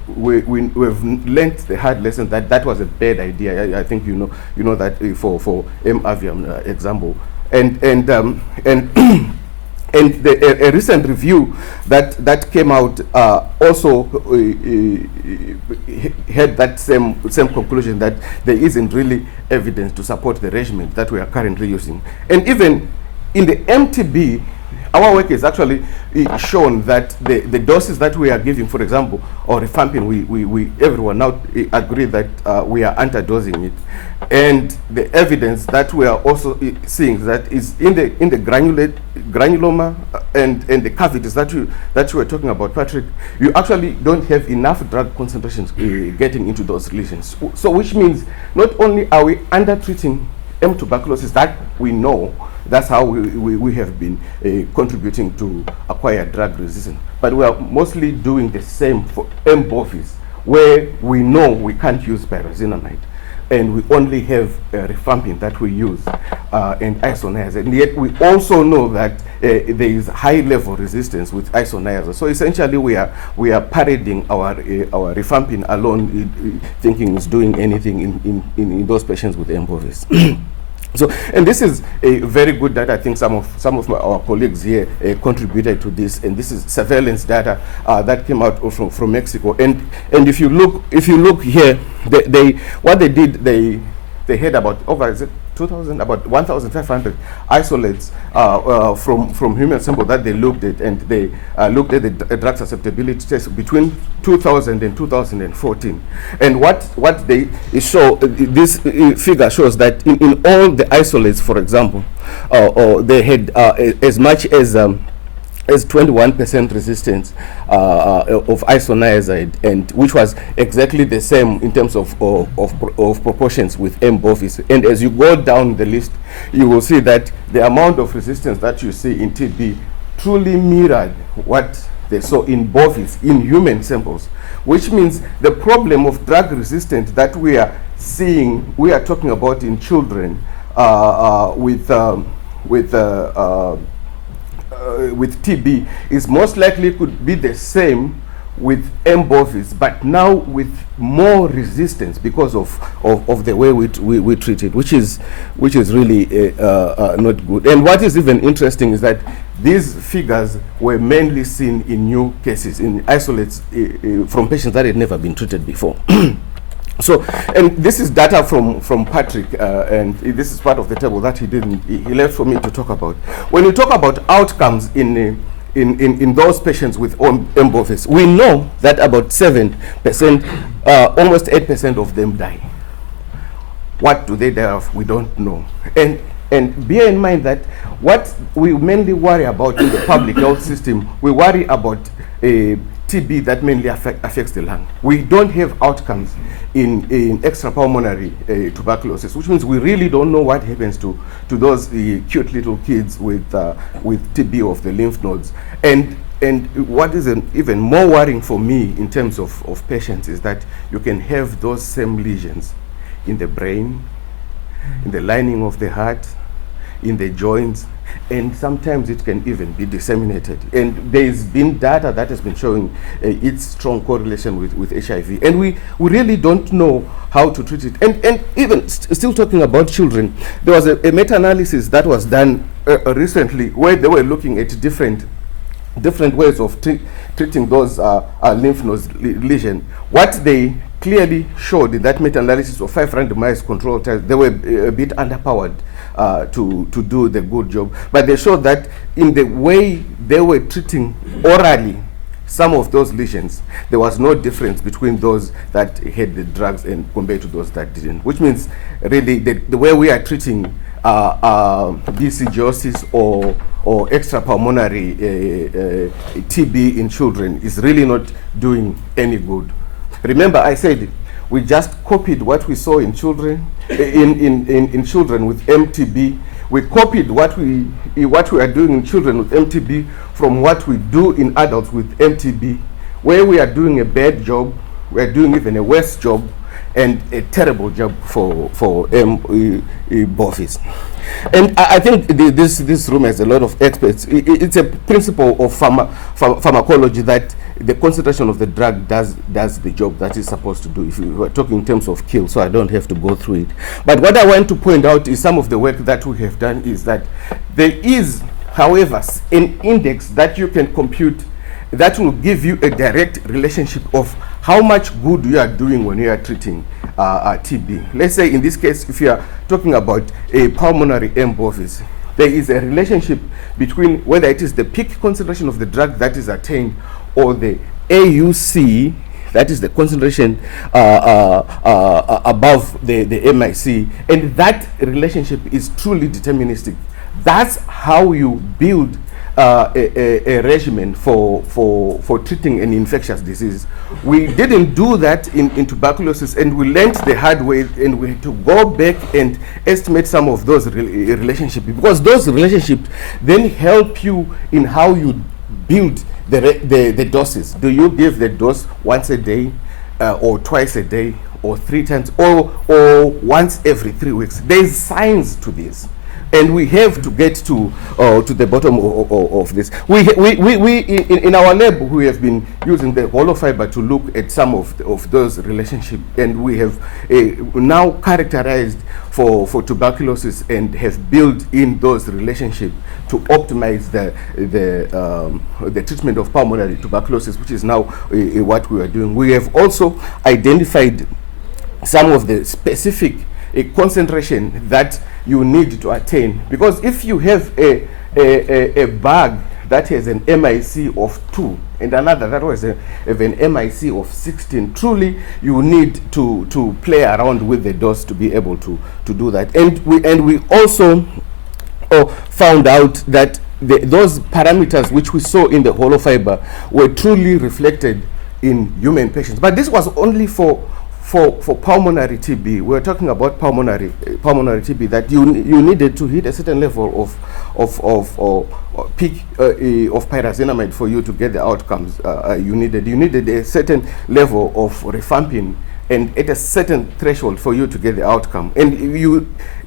learnt the hard lesson that was a bad idea. I think you know that for M. avium example. And a recent review that came out also had that same conclusion, that there isn't really evidence to support the regimen that we are currently using. And even in the MTB, our work is actually shown that the doses that we are giving, for example, or rifampin, we everyone now agree that we are antidosing it. And the evidence that we are also seeing that is in the granuloma and the cavities that you were talking about, Patrick, you actually don't have enough drug concentrations getting into those lesions. So which means not only are we under treating M. tuberculosis that we know, that's how we have been contributing to acquired drug resistance, but we are mostly doing the same for M. bovis, where we know we can't use pyrazinamide, and we only have rifampin that we use and isoniazid, and yet we also know that there is high level resistance with isoniazid. So essentially we are parading our rifampin alone, thinking it's doing anything in those patients with M. bovis. So, and this is a very good data. I think some of our colleagues here contributed to this, and this is surveillance data that came out from Mexico. And if you look here, what they did, they had about about 1,500 isolates from human sample that they looked at, and they looked at the drug susceptibility test between 2000 and 2014. And what they show, this figure shows that in all the isolates, for example, they had as much as 21% resistance of isoniazid, and which was exactly the same in terms of proportions with M. bovis. And as you go down the list, you will see that the amount of resistance that you see in TB truly mirrored what they saw in bovis in human samples, which means the problem of drug resistance that we are seeing, we are talking about in children with TB, is most likely could be the same with M. bovis, but now with more resistance because of the way we treat it, which is really not good. And what is even interesting is that these figures were mainly seen in new cases, in isolates from patients that had never been treated before. So, and this is data from Patrick, and this is part of the table that he left for me to talk about. When you talk about outcomes in those patients with M. bovis, we know that about 7%, almost 8% of them die. What do they die of? We don't know. And bear in mind that what we mainly worry about in the public health system, we worry about TB that mainly affects the lung. We don't have outcomes in extrapulmonary tuberculosis, which means we really don't know what happens to those cute little kids with TB of the lymph nodes. And what is even more worrying for me in terms of patients is that you can have those same lesions in the brain, in the lining of the heart, in the joints, and sometimes it can even be disseminated. And there's been data that has been showing its strong correlation with HIV. And we really don't know how to treat it. And even still talking about children, there was a meta-analysis that was done recently where they were looking at different ways of treating those lymph node lesions. What they clearly showed in that meta-analysis of 5 randomized control trials, they were a bit underpowered to do the good job. But they showed that in the way they were treating orally some of those lesions, there was no difference between those that had the drugs and compared to those that didn't, which means really the way we are treating BCGosis or extrapulmonary TB in children is really not doing any good. Remember, I said we just copied what we saw in children, in children with MTB. We copied what we are doing in children with MTB from what we do in adults with MTB. Where we are doing a bad job, we are doing even a worse job and a terrible job for bovis. And I think this room has a lot of experts. It's a principle of pharmacology that the concentration of the drug does the job that it's supposed to do, if we were talking in terms of kill, so I don't have to go through it. But what I want to point out is some of the work that we have done is that there is, however, an index that you can compute that will give you a direct relationship of how much good you are doing when you are treating TB. Let's say in this case, if you are talking about a pulmonary M. bovis, there is a relationship between whether it is the peak concentration of the drug that is attained or the AUC, that is the concentration above the MIC, and that relationship is truly deterministic. That's how you build a regimen for treating an infectious disease. We didn't do that in tuberculosis, and we learned the hard way, and we had to go back and estimate some of those relationships, because those relationships then help you in how you build the doses. Do you give the dose once a day, or twice a day, or 3 times, or once every 3 weeks? There's science to this. And we have to get to the bottom of this. We in our lab, we have been using the hollow fiber to look at some of those relationships, and we have now characterized for tuberculosis and have built in those relationships to optimize the treatment of pulmonary tuberculosis, which is now what we are doing. We have also identified some of the specific concentration that you need to attain, because if you have a bag that has an MIC of 2 and another that was have an MIC of 16, truly you need to play around with the dose to be able to do that. And we also found out that those parameters which we saw in the hollow fiber were truly reflected in human patients, but this was only for pulmonary TB. We're talking about pulmonary TB, that you needed to hit a certain level of peak of pyrazinamide for you to get the outcomes you needed a certain level of rifampin, and at a certain threshold for you to get the outcome. And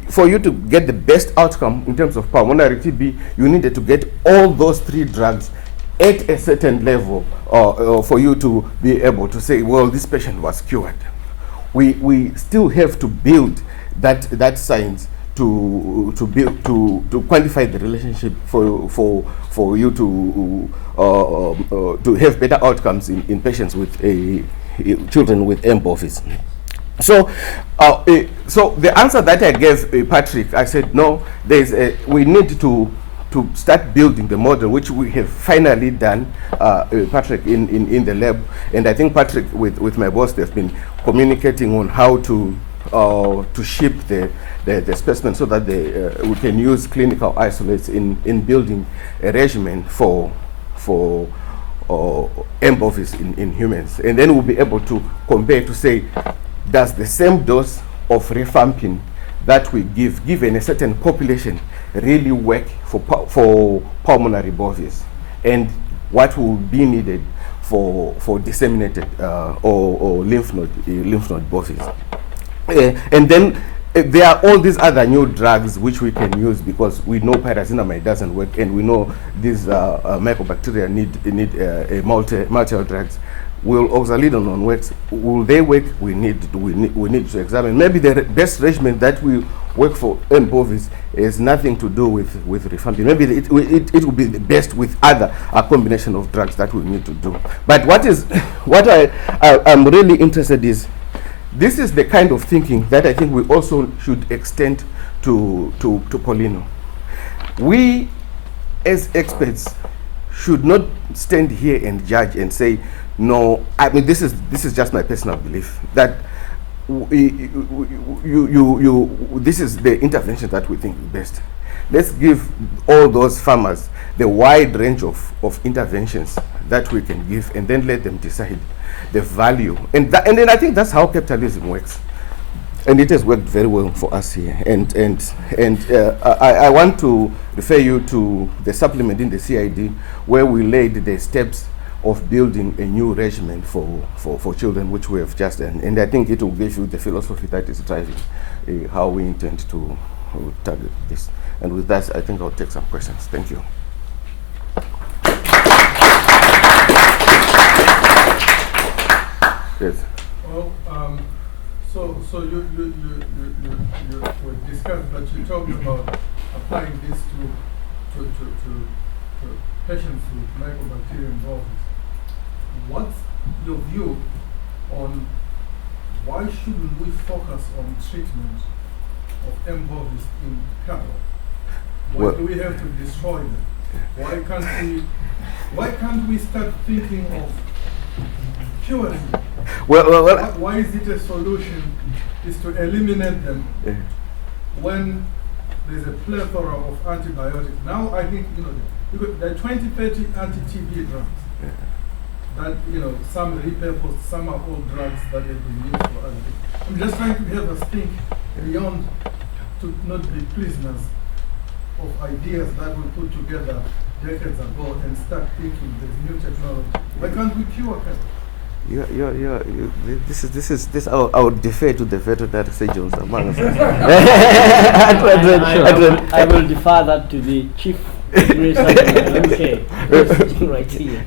for you to get the best outcome in terms of pulmonary TB, you needed to get all those 3 drugs at a certain level for you to be able to say, well, this patient was cured. We still have to build that science to quantify the relationship for you to have better outcomes in patients with children with M. bovis. So the answer that I gave Patrick, I said no. We need to start building the model, which we have finally done, Patrick, in the lab. And I think Patrick, with my boss, they've been communicating on how to ship the specimen so that we can use clinical isolates in building a regimen for M. bovis in humans. And then we'll be able to compare to say, does the same dose of rifampin that we give, given a certain population, really work for pulmonary bovis, and what will be needed for disseminated or lymph node bovis. And then there are all these other new drugs which we can use because we know pyrazinamide doesn't work, and we know these mycobacteria need multiple drugs. Will oxalidomide works? Will they work? We need to examine. Maybe the best regimen that will work for M. bovis has nothing to do with rifampin. Maybe it will be the best with other a combination of drugs that we need to do. But what I'm really interested is, this is the kind of thinking that I think we also should extend to Paulino. We, as experts, should not stand here and judge and say, no. I mean, this is just my personal belief that this is the intervention that we think is best. Let's give all those farmers the wide range of interventions that we can give, and then let them decide the value. And then I think that's how capitalism works, and it has worked very well for us here. And I want to refer you to the supplement in the CID where we laid the steps of building a new regimen for children, which we have just done. And I think it will give you the philosophy that is driving how we intend to target this. And with that, I think I'll take some questions. Thank you. Yes. Well, so you were discussed, but you talked about applying this to patients with Mycobacterium bovis. What's your view on why shouldn't we focus on treatment of M. bovis in cattle? Why do we have to destroy them? Why can't we start thinking of curing them? Why is it a solution is to eliminate them when there's a plethora of antibiotics? Now I think because there are 20-30 anti-TB drugs that some repurposed, some are old drugs that have been used for other things. I'm just trying to have us think beyond, to not be prisoners of ideas that we put together decades ago and start thinking there's new technology. Why can't we cure cancer? I would defer to the veterinary surgeons among us. I will defer that to the chief researcher. Okay, right here.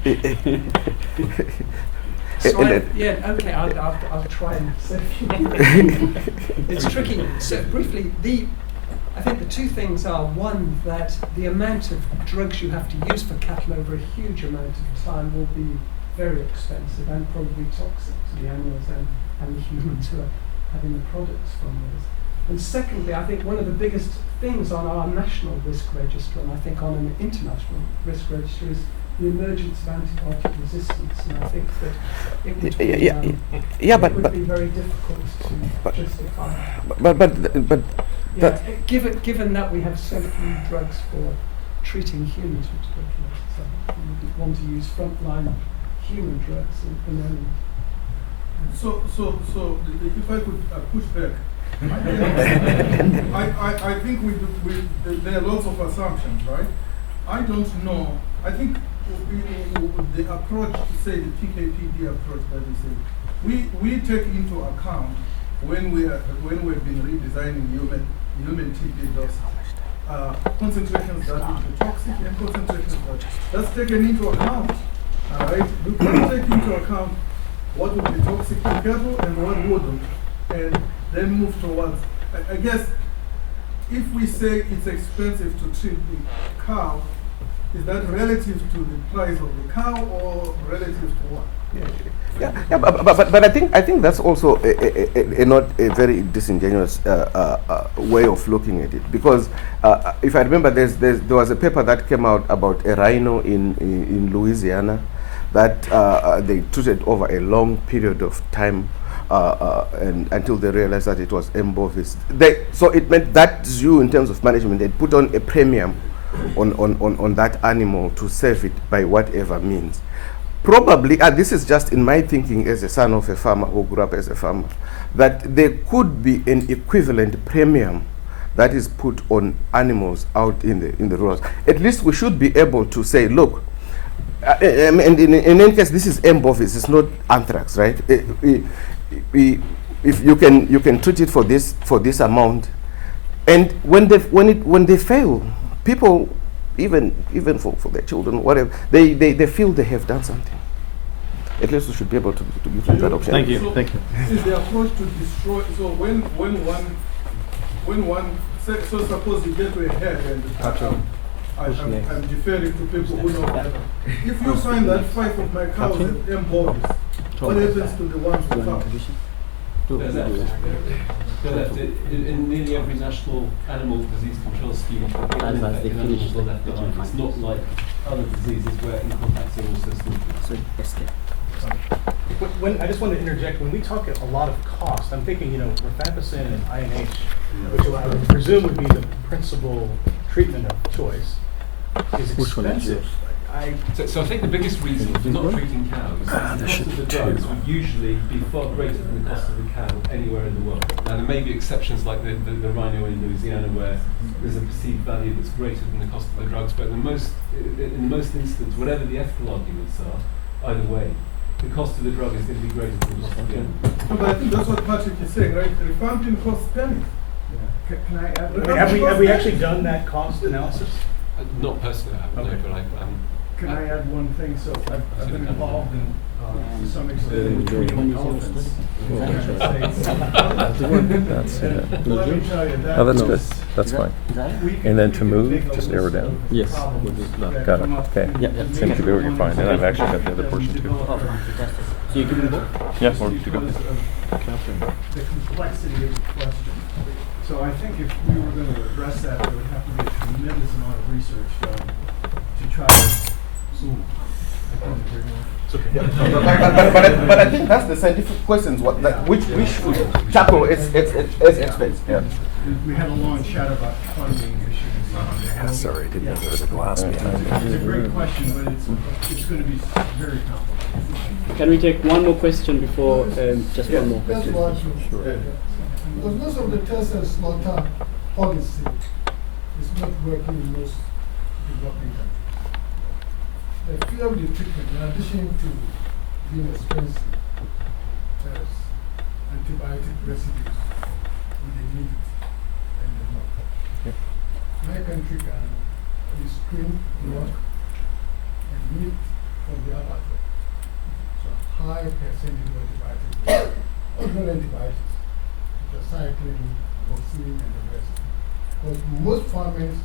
So I'll try and say a few things. It's tricky. So briefly, I think the two things are, one, that the amount of drugs you have to use for cattle over a huge amount of time will be very expensive and probably toxic to the animals and the humans who are having the products from those. And secondly, I think one of the biggest things on our national risk register, and I think on an international risk register, is the emergence of antibiotic resistance. And I think that it would be, would be very difficult to justify. Given that we have so few drugs for treating humans with tuberculosis, I think we would want to use frontline human drugs in only. So if I could push back, I think there are lots of assumptions, right? I don't know. I think the approach, say the PKPD approach that we say, we take into account when we've been redesigning human TB doses, concentrations that will be toxic and concentrations that's taken into account. All right, we can take into account what would be toxic to cattle and what wouldn't, and then move towards. I guess if we say it's expensive to treat the cow, is that relative to the price of the cow or relative to what? But I think that's also not a very disingenuous way of looking at it, because if I remember, there was a paper that came out about a rhino in Louisiana that they treated over a long period of time and until they realized that it was M. bovis. So it meant that you, in terms of management, they put on a premium on that animal to save it by whatever means. Probably, this is just in my thinking as a son of a farmer who grew up as a farmer, that there could be an equivalent premium that is put on animals out in the rural. At least we should be able to say, look, and in any case, this is M. bovis, it's not anthrax, right? if you can treat it for this amount, and when they fail, people even for their children, whatever, they feel they have done something. At least we should be able to give them that option. Thank you. Is the approach to destroy? So when one so suppose you get to a head and I'm deferring to people who know better. If you find that 5 of my cows have M. bovis, what happens to the ones without? In nearly every national animal disease control scheme, animals are left behind. It's not like other diseases where in contact are also still. I just want to interject. When we talk a lot of cost, I'm thinking, rifampicin and INH, which I would presume would be the principal treatment of choice, is expensive. So I think the biggest reason for not treating cows is the cost of the drugs would usually be far greater than the cost of the cow anywhere in the world. Now there may be exceptions like the rhino in Louisiana where there's a perceived value that's greater than the cost of the drugs, but in most instances, whatever the ethical arguments are, either way, the cost of the drug is going to be greater than the cost of the animal. No, but I think that's what Patrick is saying, right? Rifampicin costs pennies. Yeah. Can I add? Have we actually done that cost analysis? Not personally, I haven't, no, but Can I add one thing? So I've been involved in, to some extent, in treating elephants in the United States. Let me tell you that. Oh, that's good. That's fine. And then to move, just arrow down. Yes. Got it. Okay. Same to go, you're fine. And I've actually got the other portion too. So you can do both? Yeah, or to go. The complexity of the question. So I think if we were going to address that, there would have to be a tremendous amount of research done to try to. I couldn't agree more. It's okay. But I think that's the scientific questions which we should tackle as experts. Yeah. We had a long chat about funding issues. Sorry, I didn't know there was a glass behind me. It's a great question, but it's going to be very complicated. Can we take one more question before just one more That's question? one. Sure. Because most of the test and slaughter policy is not working in most developing countries. The fear of the treatment, in addition to being expensive, there's antibiotic residues in the meat and the milk. Yep. My country can screen milk and meat from the abattoir. So high percentage of antibiotics, not antibiotics, cycling, vaccine, and the rest. Because most farmers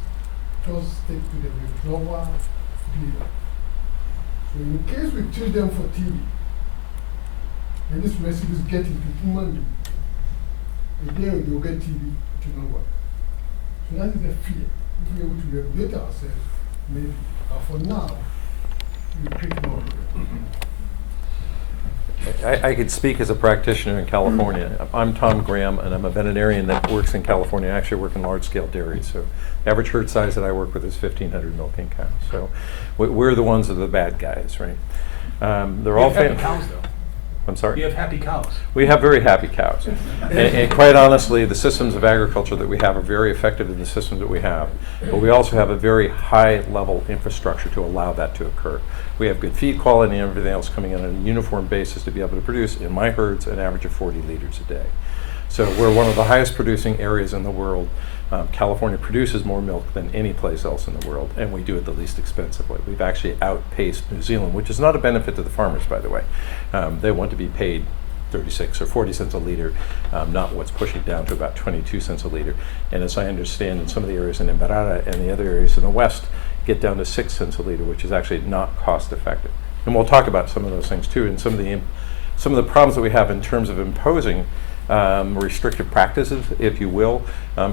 just stick to the withdrawal period. So in case we treat them for TB, and this residues get into human being, a day they'll get TB to know what. So that is the fear. If we're able to regulate ourselves, maybe. But for now, we treat more. I could speak as a practitioner in California. I'm Tom Graham, and I'm a veterinarian that works in California. I actually work in large-scale dairies. So average herd size that I work with is 1,500 milking cows. So we're the ones that are the bad guys, right? They're all happy cows, though. I'm sorry? You have happy cows. We have very happy cows. And quite honestly, the systems of agriculture that we have are very effective in the systems that we have. But we also have a very high-level infrastructure to allow that to occur. We have good feed quality and everything else coming in on a uniform basis to be able to produce, in my herds, an average of 40 liters a day. So we're one of the highest producing areas in the world. California produces more milk than any place else in the world, and we do it the least expensively. We've actually outpaced New Zealand, which is not a benefit to the farmers, by the way. They want to be paid 36 or 40 cents a liter, not what's pushing down to about 22 cents a liter. And as I understand, in some of the areas in Embarada and the other areas in the West, get down to 6 cents a liter, which is actually not cost effective. And we'll talk about some of those things too, and some of the problems that we have in terms of imposing restrictive practices, if you will,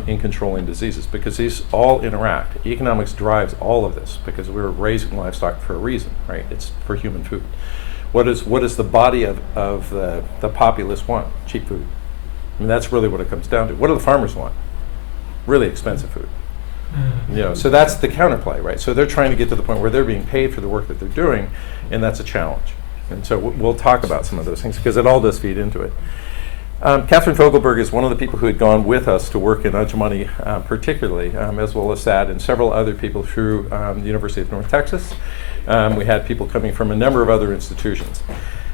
in controlling diseases, because these all interact. Economics drives all of this because we're raising livestock for a reason, right? It's for human food. What does the body of the populace want? Cheap food. I mean, that's really what it comes down to. What do the farmers want? Really expensive food. So that's the counterplay, right? So they're trying to get to the point where they're being paid for the work that they're doing, and that's a challenge. And so we'll talk about some of those things because it all does feed into it. Catherine Fogelberg is one of the people who had gone with us to work in Ajamani particularly, as well as that, and several other people through the University of North Texas. We had people coming from a number of other institutions.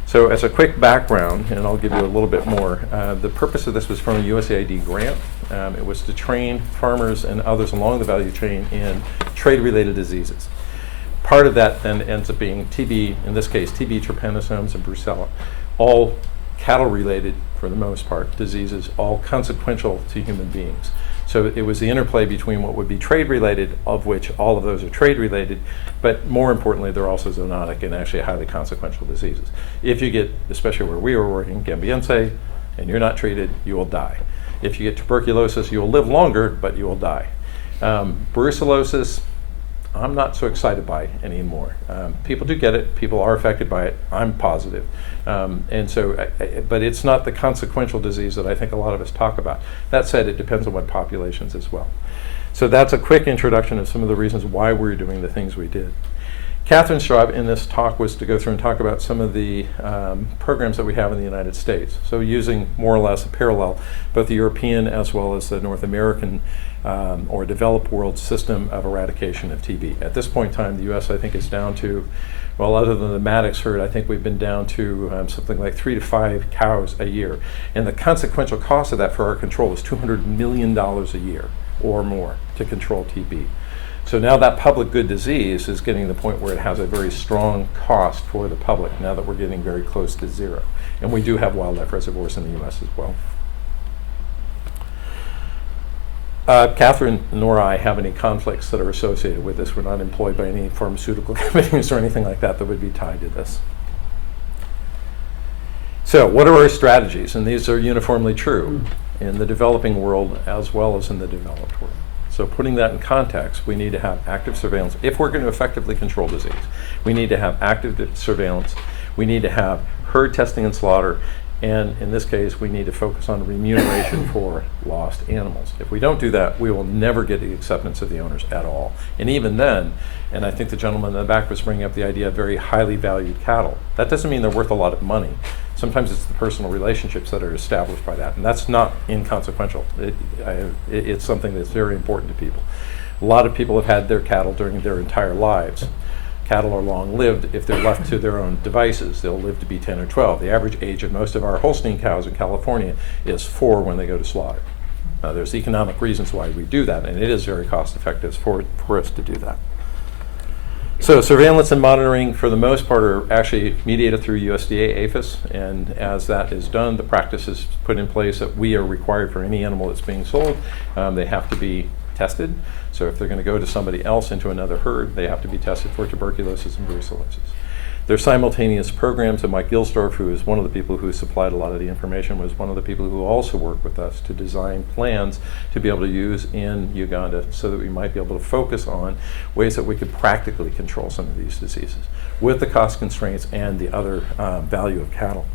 So as a quick background, and I'll give you a little bit more, the purpose of this was from a USAID grant. It was to train farmers and others along the value chain in trade-related diseases. Part of that then ends up being TB, in this case TB, trypanosomes, and brucella, all cattle-related, for the most part, diseases, all consequential to human beings. So it was the interplay between what would be trade-related, of which all of those are trade-related, but more importantly, they're also zoonotic and actually highly consequential diseases. If you get, especially where we were working, Gambiense, and you're not treated, you will die. If you get tuberculosis, you will live longer, but you will die. Brucellosis, I'm not so excited by anymore. People do get it. People are affected by it. I'm positive. And so, but it's not the consequential disease that I think a lot of us talk about. That said, it depends on what populations as well. So that's a quick introduction of some of the reasons why we're doing the things we did. Catherine's job in this talk was to go through and talk about some of the programs that we have in the United States. So using more or less a parallel, both the European as well as the North American or developed world system of eradication of TB. At this point in time, the U.S. I think is down to, well, other than the Maddox herd, I think we've been down to something like 3 to 5 cows a year. And the consequential cost of that for our control is $200 million a year or more to control TB. So now that public good disease is getting to the point where it has a very strong cost for the public now that we're getting very close to zero. And we do have wildlife reservoirs in the U.S. as well. Catherine nor I have any conflicts that are associated with this. We're not employed by any pharmaceutical companies or anything like that that would be tied to this. So what are our strategies? And these are uniformly true in the developing world as well as in the developed world. So putting that in context, we need to have active surveillance. If we're going to effectively control disease, we need to have active surveillance. We need to have herd testing and slaughter. And in this case, we need to focus on remuneration for lost animals. If we don't do that, we will never get the acceptance of the owners at all. And even then, and I think the gentleman in the back was bringing up the idea of very highly valued cattle. That doesn't mean they're worth a lot of money. Sometimes it's the personal relationships that are established by that, and that's not inconsequential. It's something that's very important to people. A lot of people have had their cattle during their entire lives. Cattle are long-lived. If they're left to their own devices, they'll live to be 10 or 12. The average age of most of our Holstein cows in California is 4 when they go to slaughter. There's economic reasons why we do that, and it is very cost-effective for us to do that. So surveillance and monitoring, for the most part, are actually mediated through USDA APHIS, and as that is done, the practice is put in place that we are required for any animal that's being sold. They have to be tested. So if they're going to go to somebody else into another herd, they have to be tested for tuberculosis and brucellosis. There's simultaneous programs, and Mike Gilsdorf, who is one of the people who supplied a lot of the information, was one of the people who also worked with us to design plans to be able to use in Uganda so that we might be able to focus on ways that we could practically control some of these diseases with the cost constraints and the other value of cattle.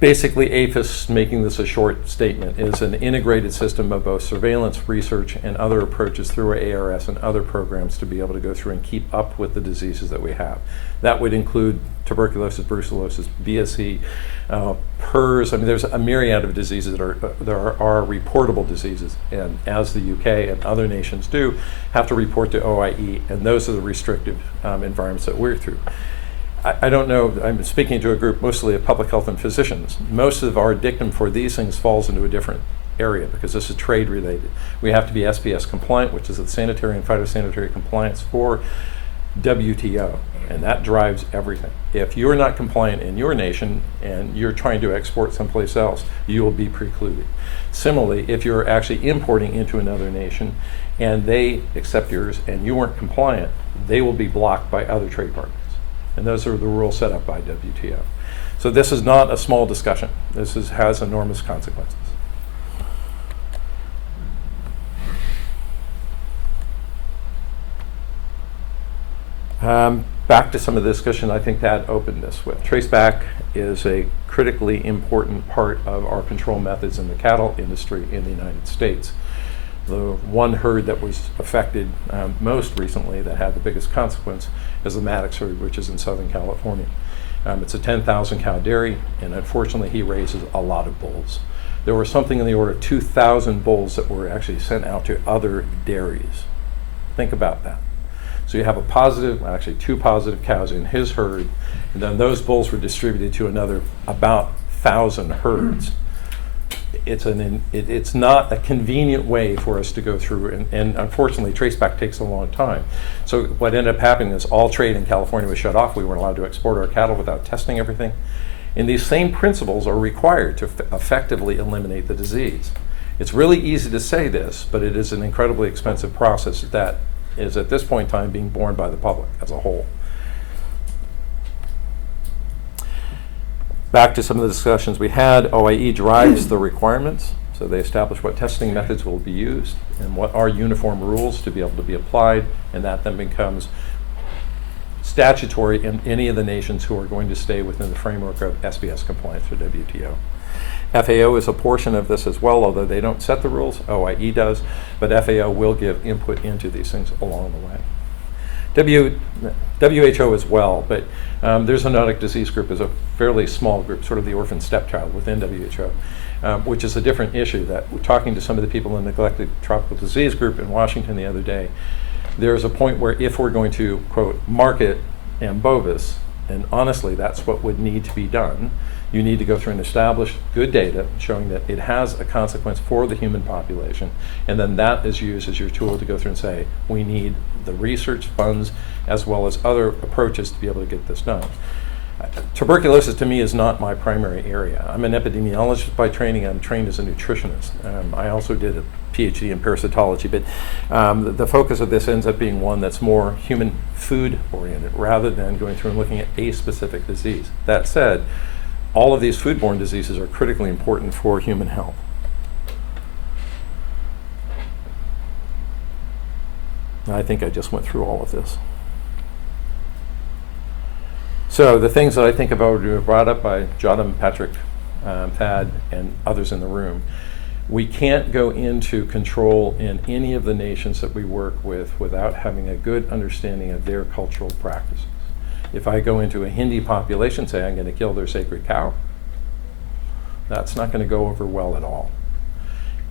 Basically, APHIS, making this a short statement, is an integrated system of both surveillance, research, and other approaches through our ARS and other programs to be able to go through and keep up with the diseases that we have. That would include tuberculosis, brucellosis, BSE, PRRS. I mean, there's a myriad of diseases that are reportable diseases, and as the UK and other nations do, have to report to OIE, and those are the restrictive environments that we're through. I don't know, I'm speaking to a group mostly of public health and physicians. Most of our dictum for these things falls into a different area because this is trade related. We have to be SPS compliant, which is the sanitary and phytosanitary compliance for WTO, and that drives everything. If you're not compliant in your nation and you're trying to export someplace else, you will be precluded. Similarly, if you're actually importing into another nation and they accept yours and you weren't compliant, they will be blocked by other trade partners. And those are the rules set up by WTO. So this is not a small discussion. This has enormous consequences. Back to some of the discussion I think that opened this with. Traceback is a critically important part of our control methods in the cattle industry in the United States. The one herd that was affected most recently that had the biggest consequence is the Maddox herd, which is in Southern California. It's a 10,000 cow dairy, and unfortunately he raises a lot of bulls. There were something in the order of 2,000 bulls that were actually sent out to other dairies. Think about that. So you have a positive, actually 2 positive cows in his herd, and then those bulls were distributed to another about 1,000 herds. It's not a convenient way for us to go through, and unfortunately, traceback takes a long time. So what ended up happening is all trade in California was shut off. We weren't allowed to export our cattle without testing everything. And these same principles are required to effectively eliminate the disease. It's really easy to say this, but it is an incredibly expensive process that is at this point in time being borne by the public as a whole. Back to some of the discussions we had, OIE drives the requirements. So they establish what testing methods will be used and what are uniform rules to be able to be applied, and that then becomes statutory in any of the nations who are going to stay within the framework of SBS compliance or WTO. FAO is a portion of this as well, although they don't set the rules, OIE does, but FAO will give input into these things along the way. WHO as well, but their zoonotic disease group is a fairly small group, sort of the orphan stepchild within WHO, which is a different issue. That we're talking to some of the people in the neglected tropical disease group in Washington the other day. There's a point where if we're going to, quote, market bovis, and honestly that's what would need to be done, you need to go through and establish good data showing that it has a consequence for the human population, and then that is used as your tool to go through and say, we need the research funds as well as other approaches to be able to get this done. Tuberculosis to me is not my primary area. I'm an epidemiologist by training. I'm trained as a nutritionist. I also did a PhD in parasitology, but the focus of this ends up being one that's more human food oriented rather than going through and looking at a specific disease. That said, all of these foodborne diseases are critically important for human health. I think I just went through all of this. So the things that I think about were brought up by Jotham, Patrick, Thad, and others in the room. We can't go into control in any of the nations that we work with without having a good understanding of their cultural practices. If I go into a Hindi population, say I'm going to kill their sacred cow, that's not going to go over well at all.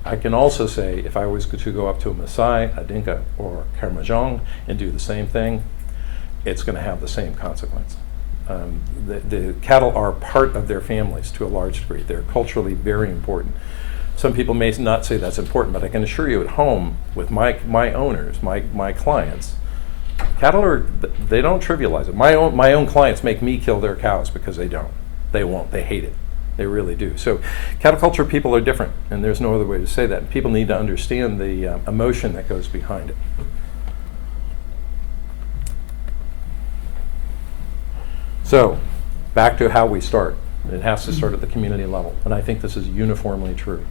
I can also say if I was to go up to a Maasai, a Dinka, or Karamojong and do the same thing, it's going to have the same consequence. The cattle are part of their families to a large degree. They're culturally very important. Some people may not say that's important, but I can assure you at home with my owners, my clients, cattle are, they don't trivialize it. My own clients make me kill their cows because they don't. They won't. They hate it. They really do. So cattle culture people are different, and there's no other way to say that. People need to understand the emotion that goes behind it. So back to how we start. It has to start at the community level, and I think this is uniformly true.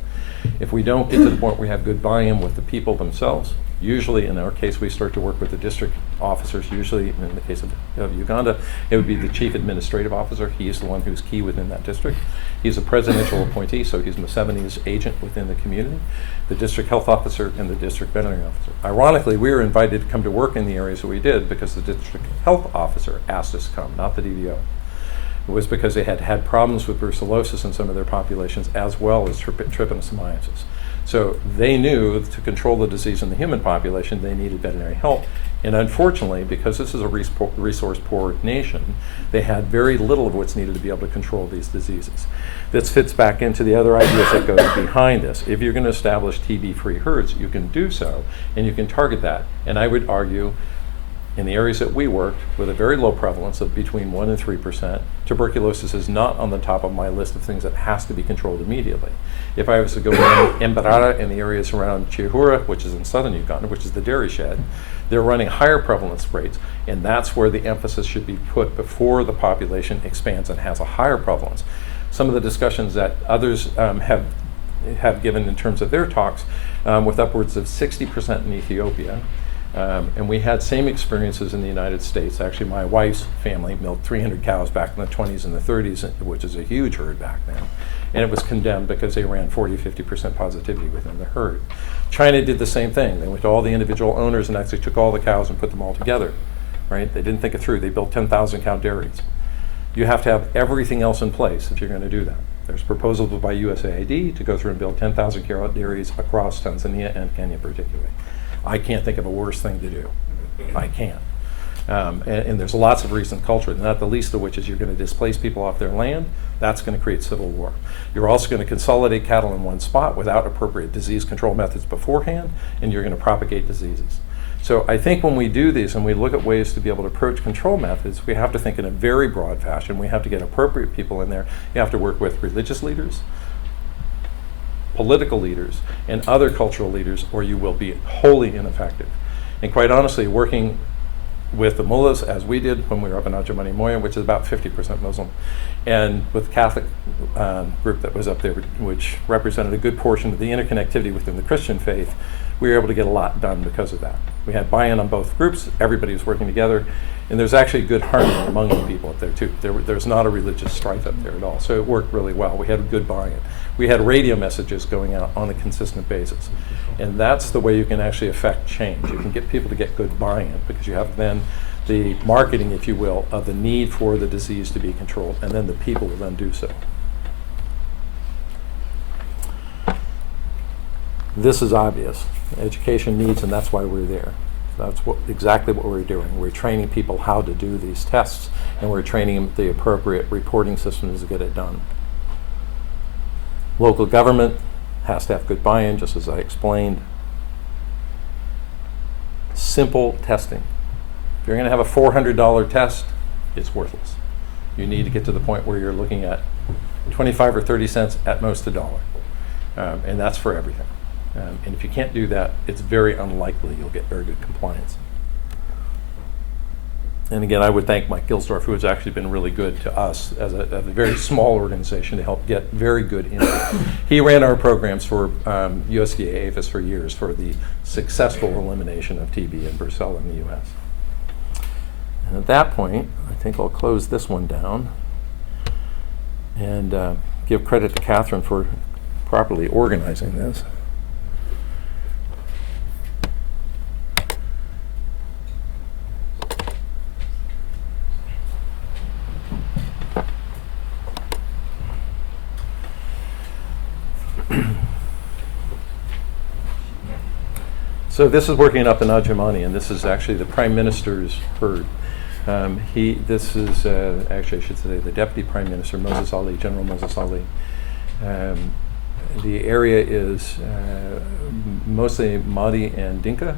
If we don't get to the point where we have good buy-in with the people themselves, usually in our case we start to work with the district officers, usually in the case of Uganda, it would be the chief administrative officer. He is the one who's key within that district. He's a presidential appointee, so he's Museveni's agent within the community, the district health officer, and the district veterinary officer. Ironically, we were invited to come to work in the areas that we did because the district health officer asked us to come, not the DVO. It was because they had had problems with brucellosis in some of their populations as well as trypanosomiasis. So they knew to control the disease in the human population, they needed veterinary help. And unfortunately, because this is a resource-poor nation, they had very little of what's needed to be able to control these diseases. This fits back into the other ideas that go behind this. If you're going to establish TB-free herds, you can do so, and you can target that. And I would argue, in the areas that we worked, with a very low prevalence of between 1% and 3%, tuberculosis is not on the top of my list of things that has to be controlled immediately. If I was to go in Mbarara and the areas around Chihura, which is in southern Uganda, which is the dairy shed, they're running higher prevalence rates, and that's where the emphasis should be put before the population expands and has a higher prevalence. Some of the discussions that others have given in terms of their talks, with upwards of 60% in Ethiopia, and we had same experiences in the United States. Actually, my wife's family milked 300 cows back in the 20s and the 30s, which is a huge herd back then. And it was condemned because they ran 40-50% positivity within the herd. China did the same thing. They went to all the individual owners and actually took all the cows and put them all together, right? They didn't think it through. They built 10,000 cow dairies. You have to have everything else in place if you're going to do that. There's proposals by USAID to go through and build 10,000 cow dairies across Tanzania and Kenya particularly. I can't think of a worse thing to do. I can't. And there's lots of reasons culturally, not the least of which is you're going to displace people off their land. That's going to create civil war. You're also going to consolidate cattle in one spot without appropriate disease control methods beforehand, and you're going to propagate diseases. So I think when we do these and we look at ways to be able to approach control methods, we have to think in a very broad fashion. We have to get appropriate people in there. You have to work with religious leaders, political leaders, and other cultural leaders, or you will be wholly ineffective. And quite honestly, working with the mullahs, as we did when we were up in Ajamani Moya, which is about 50% Muslim, and with the Catholic group that was up there, which represented a good portion of the interconnectivity within the Christian faith, we were able to get a lot done because of that. We had buy-in on both groups, everybody was working together, and there's actually good harmony among the people up there too. There's not a religious strife up there at all, so it worked really well. We had good buy-in. We had radio messages going out on a consistent basis, and that's the way you can actually affect change. You can get people to get good buy-in because you have then the marketing, if you will, of the need for the disease to be controlled, and then the people will then do so. This is obvious. Education needs, and that's why we're there. That's exactly what we're doing. We're training people how to do these tests, and we're training them the appropriate reporting systems to get it done. Local government has to have good buy-in, just as I explained. Simple testing. If you're going to have a $400 test, it's worthless. You need to get to the point where you're looking at 25 or 30 cents, at most $1. And that's for everything. And if you can't do that, it's very unlikely you'll get very good compliance. And again, I would thank Mike Gilsdorf, who has actually been really good to us as a very small organization to help get very good input. He ran our programs for USDA APHIS for years for the successful elimination of TB and brucella in the U.S. And at that point, I think I'll close this one down and give credit to Catherine for properly organizing this. So this is working up in Ajamani, and this is actually the Prime Minister's herd. This is, actually I should say the Deputy Prime Minister, Moses Ali, General Moses Ali. The area is mostly Mahdi and Dinka.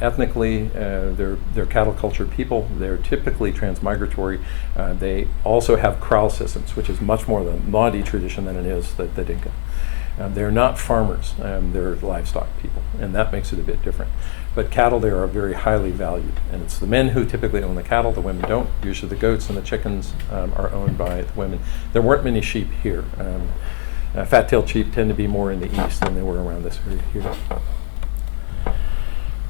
Ethnically, they're cattle culture people. They're typically transmigratory. They also have kraal systems, which is much more the Mahdi tradition than it is the Dinka. They're not farmers, they're livestock people, and that makes it a bit different. But cattle there are very highly valued, and it's the men who typically own the cattle, the women don't. Usually the goats and the chickens are owned by the women. There weren't many sheep here. Fat-tailed sheep tend to be more in the east than they were around this area here.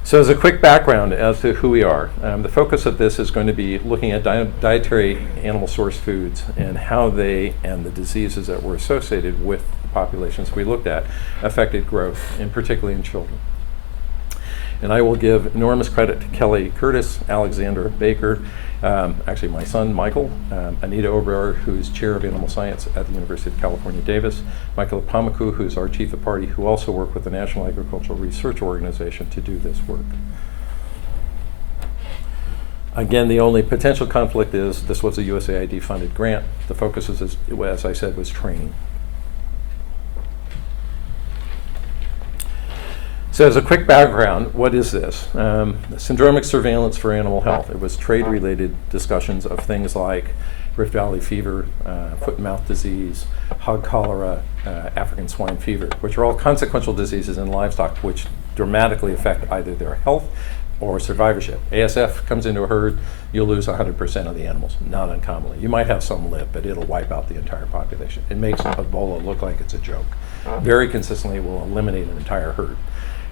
So as a quick background as to who we are, the focus of this is going to be looking at dietary animal source foods and how they and the diseases that were associated with populations we looked at affected growth, and particularly in children. And I will give enormous credit to Kelly Curtis, Alexander Baker, actually my son Michael, Anita Oberer, who's chair of animal science at the University of California, Davis, Michael Apamaku, who's our chief of party, who also worked with the National Agricultural Research Organization to do this work. Again, the only potential conflict is this was a USAID funded grant. The focus is, as I said, was training. So as a quick background, what is this? Syndromic surveillance for animal health. It was trade-related discussions of things like Rift Valley fever, foot and mouth disease, hog cholera, African swine fever, which are all consequential diseases in livestock which dramatically affect either their health or survivorship. ASF comes into a herd, you'll lose 100% of the animals, not uncommonly. You might have some live, but it'll wipe out the entire population. It makes Ebola look like it's a joke. Very consistently will eliminate an entire herd.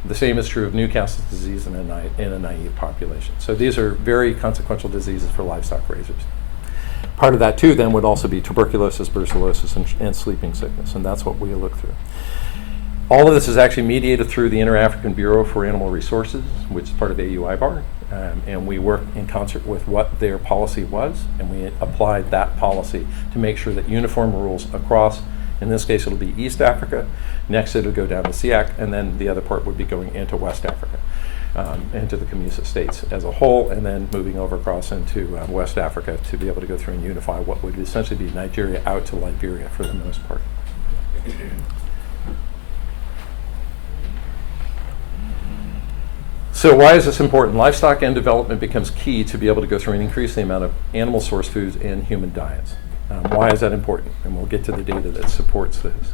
The same is true of Newcastle disease in a naive population. So these are very consequential diseases for livestock raisers. Part of that too then would also be tuberculosis, brucellosis, and sleeping sickness, and that's what we look through. All of this is actually mediated through the Inter-African Bureau for Animal Resources, which is part of AUIBAR, and we work in concert with what their policy was, and we applied that policy to make sure that uniform rules across, in this case it'll be East Africa, next it'll go down to SEAC, and then the other part would be going into West Africa. into the Camusa states as a whole, and then moving over across into West Africa to be able to go through and unify what would essentially be Nigeria out to Liberia for the most part. So why is this important? Livestock end development becomes key to be able to go through and increase the amount of animal source foods in human diets. Why is that important? And we'll get to the data that supports this.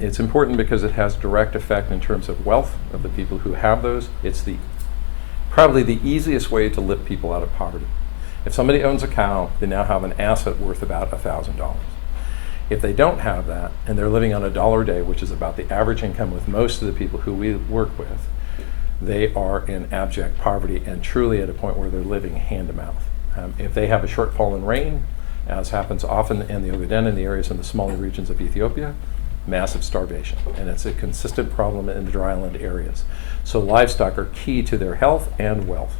It's important because it has direct effect in terms of wealth of the people who have those. It's probably the easiest way to lift people out of poverty. If somebody owns a cow, they now have an asset worth about $1,000. If they don't have that, and they're living on $1 a day, which is about the average income with most of the people who we work with, they are in abject poverty and truly at a point where they're living hand to mouth. If they have a shortfall in rain, as happens often in the Ogaden and the areas in the smaller regions of Ethiopia, massive starvation. And it's a consistent problem in the dryland areas. So livestock are key to their health and wealth.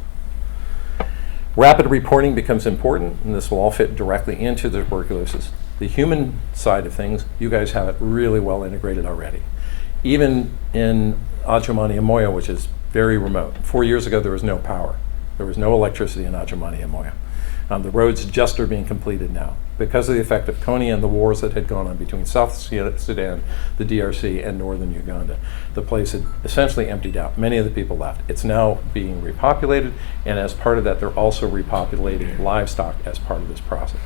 Rapid reporting becomes important, and this will all fit directly into the tuberculosis. The human side of things, you guys have it really well integrated already. Even in Adjumani and Moyo, which is very remote. 4 years ago, there was no power. There was no electricity in Adjumani and Moyo. The roads just are being completed now. Because of the effect of Kony and the wars that had gone on between South Sudan, the DRC, and northern Uganda, the place had essentially emptied out. Many of the people left. It's now being repopulated, and as part of that, they're also repopulating livestock as part of this process.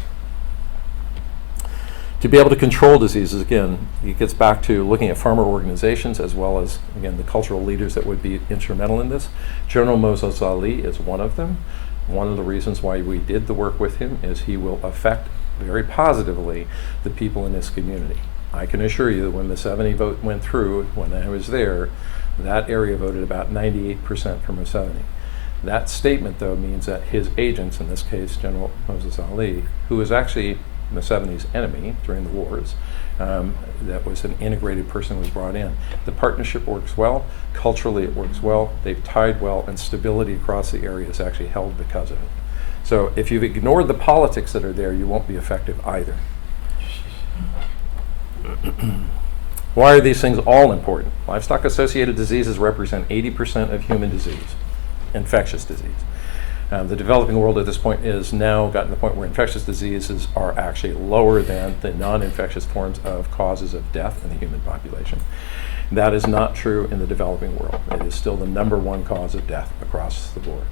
To be able to control diseases, again, it gets back to looking at farmer organizations as well as, again, the cultural leaders that would be instrumental in this. General Moses Ali is one of them. One of the reasons why we did the work with him is he will affect very positively the people in this community. I can assure you that when the 70 vote went through, when I was there, that area voted about 98% for Museveni. That statement, though, means that his agents, in this case General Moses Ali, who was actually Museveni's enemy during the wars, that was an integrated person who was brought in. The partnership works well, culturally it works well, they've tied well, and stability across the area is actually held because of it. So if you've ignored the politics that are there, you won't be effective either. Why are these things all important? Livestock-associated diseases represent 80% of human disease, infectious disease. The developing world at this point is now gotten to the point where infectious diseases are actually lower than the non-infectious forms of causes of death in the human population. That is not true in the developing world. It is still the #1 cause of death across the board.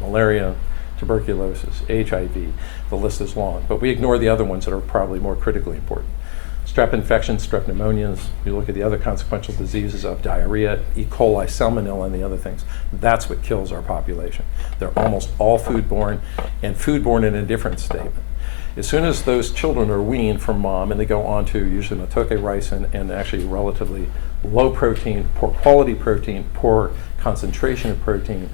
Malaria, tuberculosis, HIV, the list is long. But we ignore the other ones that are probably more critically important. Strep infections, strep pneumonias, you look at the other consequential diseases of diarrhea, E. coli, salmonella, and the other things. That's what kills our population. They're almost all foodborne, and foodborne in a different statement. As soon as those children are weaned from mom and they go on to usually matoke rice and actually relatively low protein, poor quality protein, poor concentration of protein,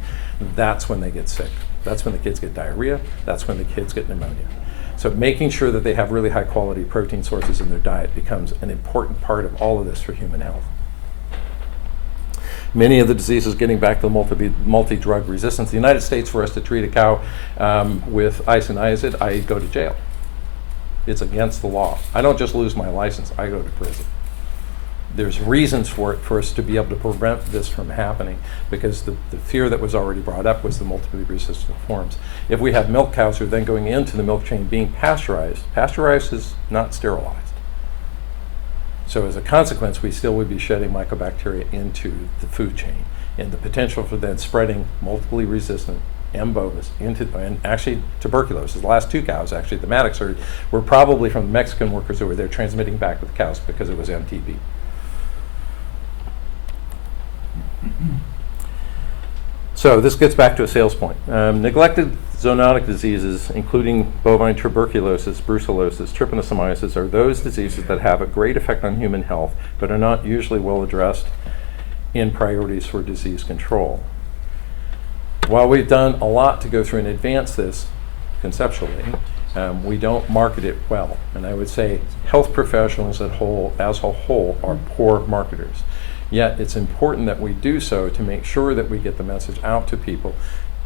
that's when they get sick. That's when the kids get diarrhea. That's when the kids get pneumonia. So making sure that they have really high quality protein sources in their diet becomes an important part of all of this for human health. Many of the diseases, getting back to the multi-drug resistance, the United States, for us to treat a cow with isoniazid, I go to jail. It's against the law. I don't just lose my license, I go to prison. There's reasons for it, for us to be able to prevent this from happening, because the fear that was already brought up was the multiply resistant forms. If we have milk cows who are then going into the milk chain being pasteurized, pasteurized is not sterilized. So as a consequence, we still would be shedding mycobacteria into the food chain, and the potential for then spreading multiply resistant M. bovis into, and actually tuberculosis. The last 2 cows, actually, the Maddox herd, were probably from the Mexican workers who were there transmitting back to the cows because it was MTB. So this gets back to a sales point. Neglected zoonotic diseases, including bovine tuberculosis, brucellosis, trypanosomiasis, are those diseases that have a great effect on human health, but are not usually well addressed in priorities for disease control. While we've done a lot to go through and advance this conceptually, we don't market it well. And I would say health professionals as a whole are poor marketers. Yet it's important that we do so to make sure that we get the message out to people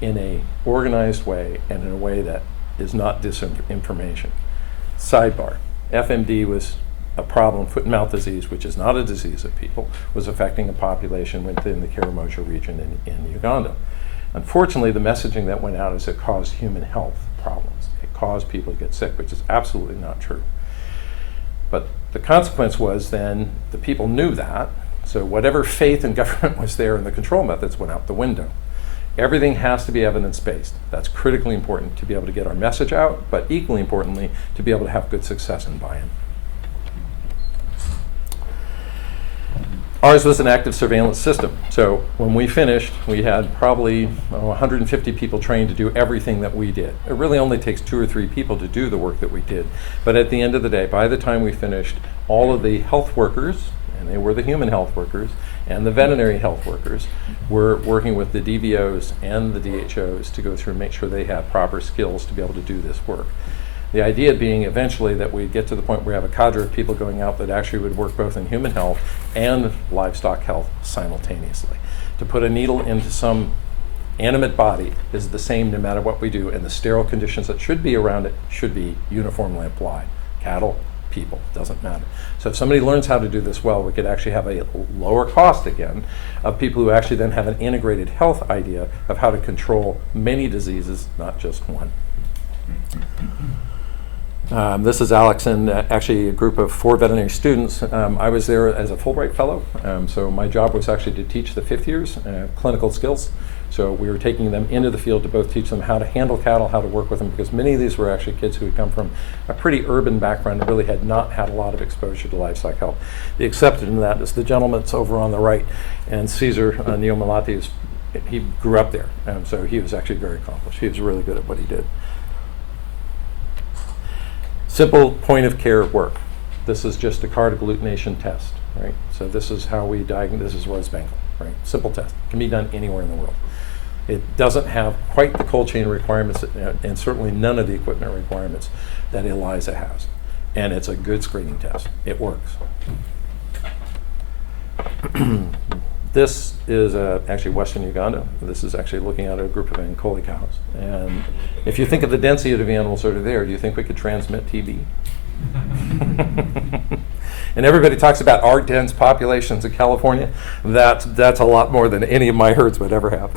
in a organized way and in a way that is not disinformation. Sidebar, FMD was a problem, foot and mouth disease, which is not a disease of people, was affecting a population within the Karamoja region in Uganda. Unfortunately, the messaging that went out is it caused human health problems. It caused people to get sick, which is absolutely not true. But the consequence was then the people knew that, so whatever faith in government was there in the control methods went out the window. Everything has to be evidence-based. That's critically important to be able to get our message out, but equally importantly, to be able to have good success and buy-in. Ours was an active surveillance system. So when we finished, we had probably 150 people trained to do everything that we did. It really only takes 2 or 3 people to do the work that we did. But at the end of the day, by the time we finished, all of the health workers, and they were the human health workers, and the veterinary health workers were working with the DVOs and the DHOs to go through and make sure they had proper skills to be able to do this work. The idea being eventually that we'd get to the point where we have a cadre of people going out that actually would work both in human health and livestock health simultaneously. To put a needle into some animate body is the same no matter what we do, and the sterile conditions that should be around it should be uniformly applied. Cattle, people, doesn't matter. So if somebody learns how to do this well, we could actually have a lower cost again of people who actually then have an integrated health idea of how to control many diseases, not just one. This is Alex and actually a group of 4 veterinary students. I was there as a Fulbright Fellow, so my job was actually to teach the 5th years clinical skills. So we were taking them into the field to both teach them how to handle cattle, how to work with them, because many of these were actually kids who had come from a pretty urban background and really had not had a lot of exposure to livestock health. The exception in that is the gentleman that's over on the right, and Caesar Neomalati, he grew up there, so he was actually very accomplished. He was really good at what he did. Simple point of care work. This is just a card agglutination test, right? So this is how we diagnose, this is Rose Bengal, right? Simple test, can be done anywhere in the world. It doesn't have quite the cold chain requirements and certainly none of the equipment requirements that ELISA has. And it's a good screening test, it works. This is actually Western Uganda. This is actually looking at a group of Ankoli cows. And if you think of the density of animals that are there, do you think we could transmit TB? And everybody talks about our dense populations in California. That's a lot more than any of my herds would ever have.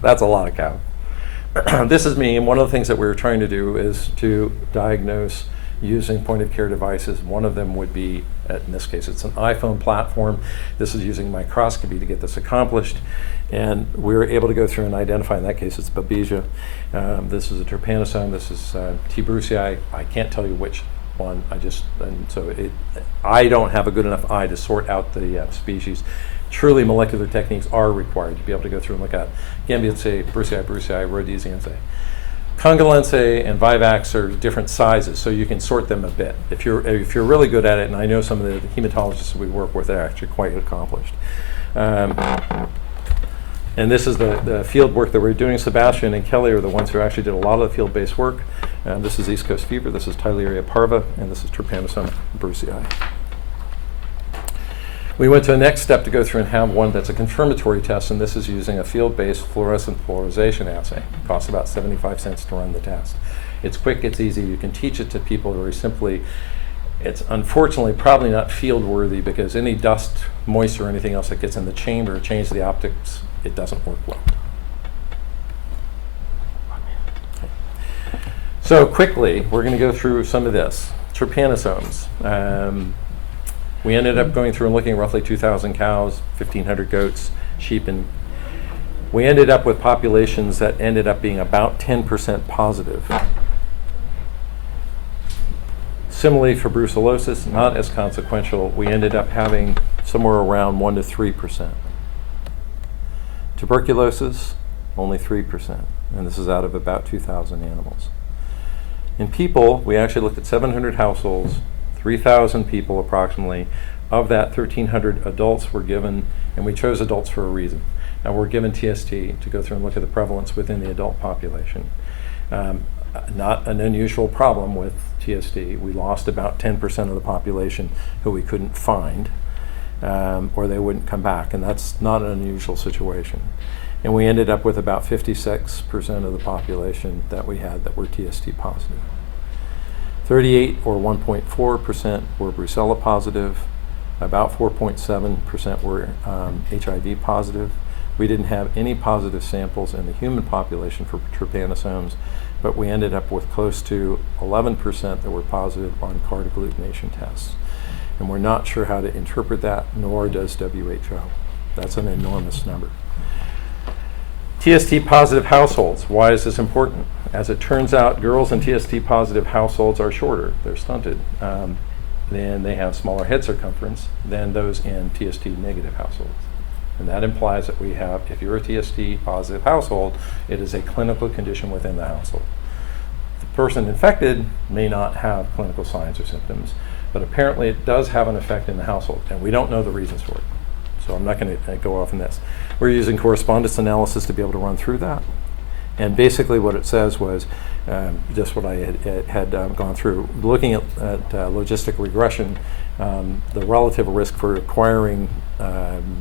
That's a lot of cow. This is me, and one of the things that we were trying to do is to diagnose using point-of-care devices. One of them would be, in this case, it's an iPhone platform. This is using microscopy to get this accomplished. And we were able to go through and identify, in that case, it's Babesia. This is a trypanosome. This is T. brucei. I can't tell you which one. I don't have a good enough eye to sort out the species. Truly, molecular techniques are required to be able to go through and look at Gambiaceae, brucei, Rhodesiense. Congolense and Vivax are different sizes, so you can sort them a bit. If you're really good at it, and I know some of the hematologists we work with are actually quite accomplished. And this is the field work that we're doing. Sebastian and Kelly are the ones who actually did a lot of the field-based work. This is East Coast fever, this is Tyleria parva, and this is Trypanosome brucei. We went to the next step to go through and have one that's a confirmatory test, and this is using a field-based fluorescent polarization assay. It costs about 75 cents to run the test. It's quick, it's easy, you can teach it to people very simply. It's unfortunately probably not field worthy because any dust, moisture, or anything else that gets in the chamber changes the optics. It doesn't work well. So quickly, we're going to go through some of this. Trypanosomes. We ended up going through and looking at roughly 2,000 cows, 1,500 goats, sheep, and we ended up with populations that ended up being about 10% positive. Similarly for brucellosis, not as consequential. We ended up having somewhere around 1 to 3%. Tuberculosis, only 3%, and this is out of about 2,000 animals. In people, we actually looked at 700 households, 3,000 people approximately. Of that, 1,300 adults were given, and we chose adults for a reason. Now we're given TST to go through and look at the prevalence within the adult population. Not an unusual problem with TST. We lost about 10% of the population who we couldn't find, or they wouldn't come back, and that's not an unusual situation. And we ended up with about 56% of the population that we had that were TST positive. 38 or 1.4% were Brucella positive. About 4.7% were HIV positive. We didn't have any positive samples in the human population for trypanosomes, but we ended up with close to 11% that were positive on card agglutination tests. And we're not sure how to interpret that, nor does WHO. That's an enormous number. TST positive households. Why is this important? As it turns out, girls in TST positive households are shorter. They're stunted. Then they have smaller head circumference than those in TST negative households. And that implies that we have, if you're a TST positive household, it is a clinical condition within the household. The person infected may not have clinical signs or symptoms, but apparently it does have an effect in the household, and we don't know the reasons for it. So I'm not going to go off on this. We're using correspondence analysis to be able to run through that. And basically what it says was just what I had gone through. Looking at logistic regression, the relative risk for acquiring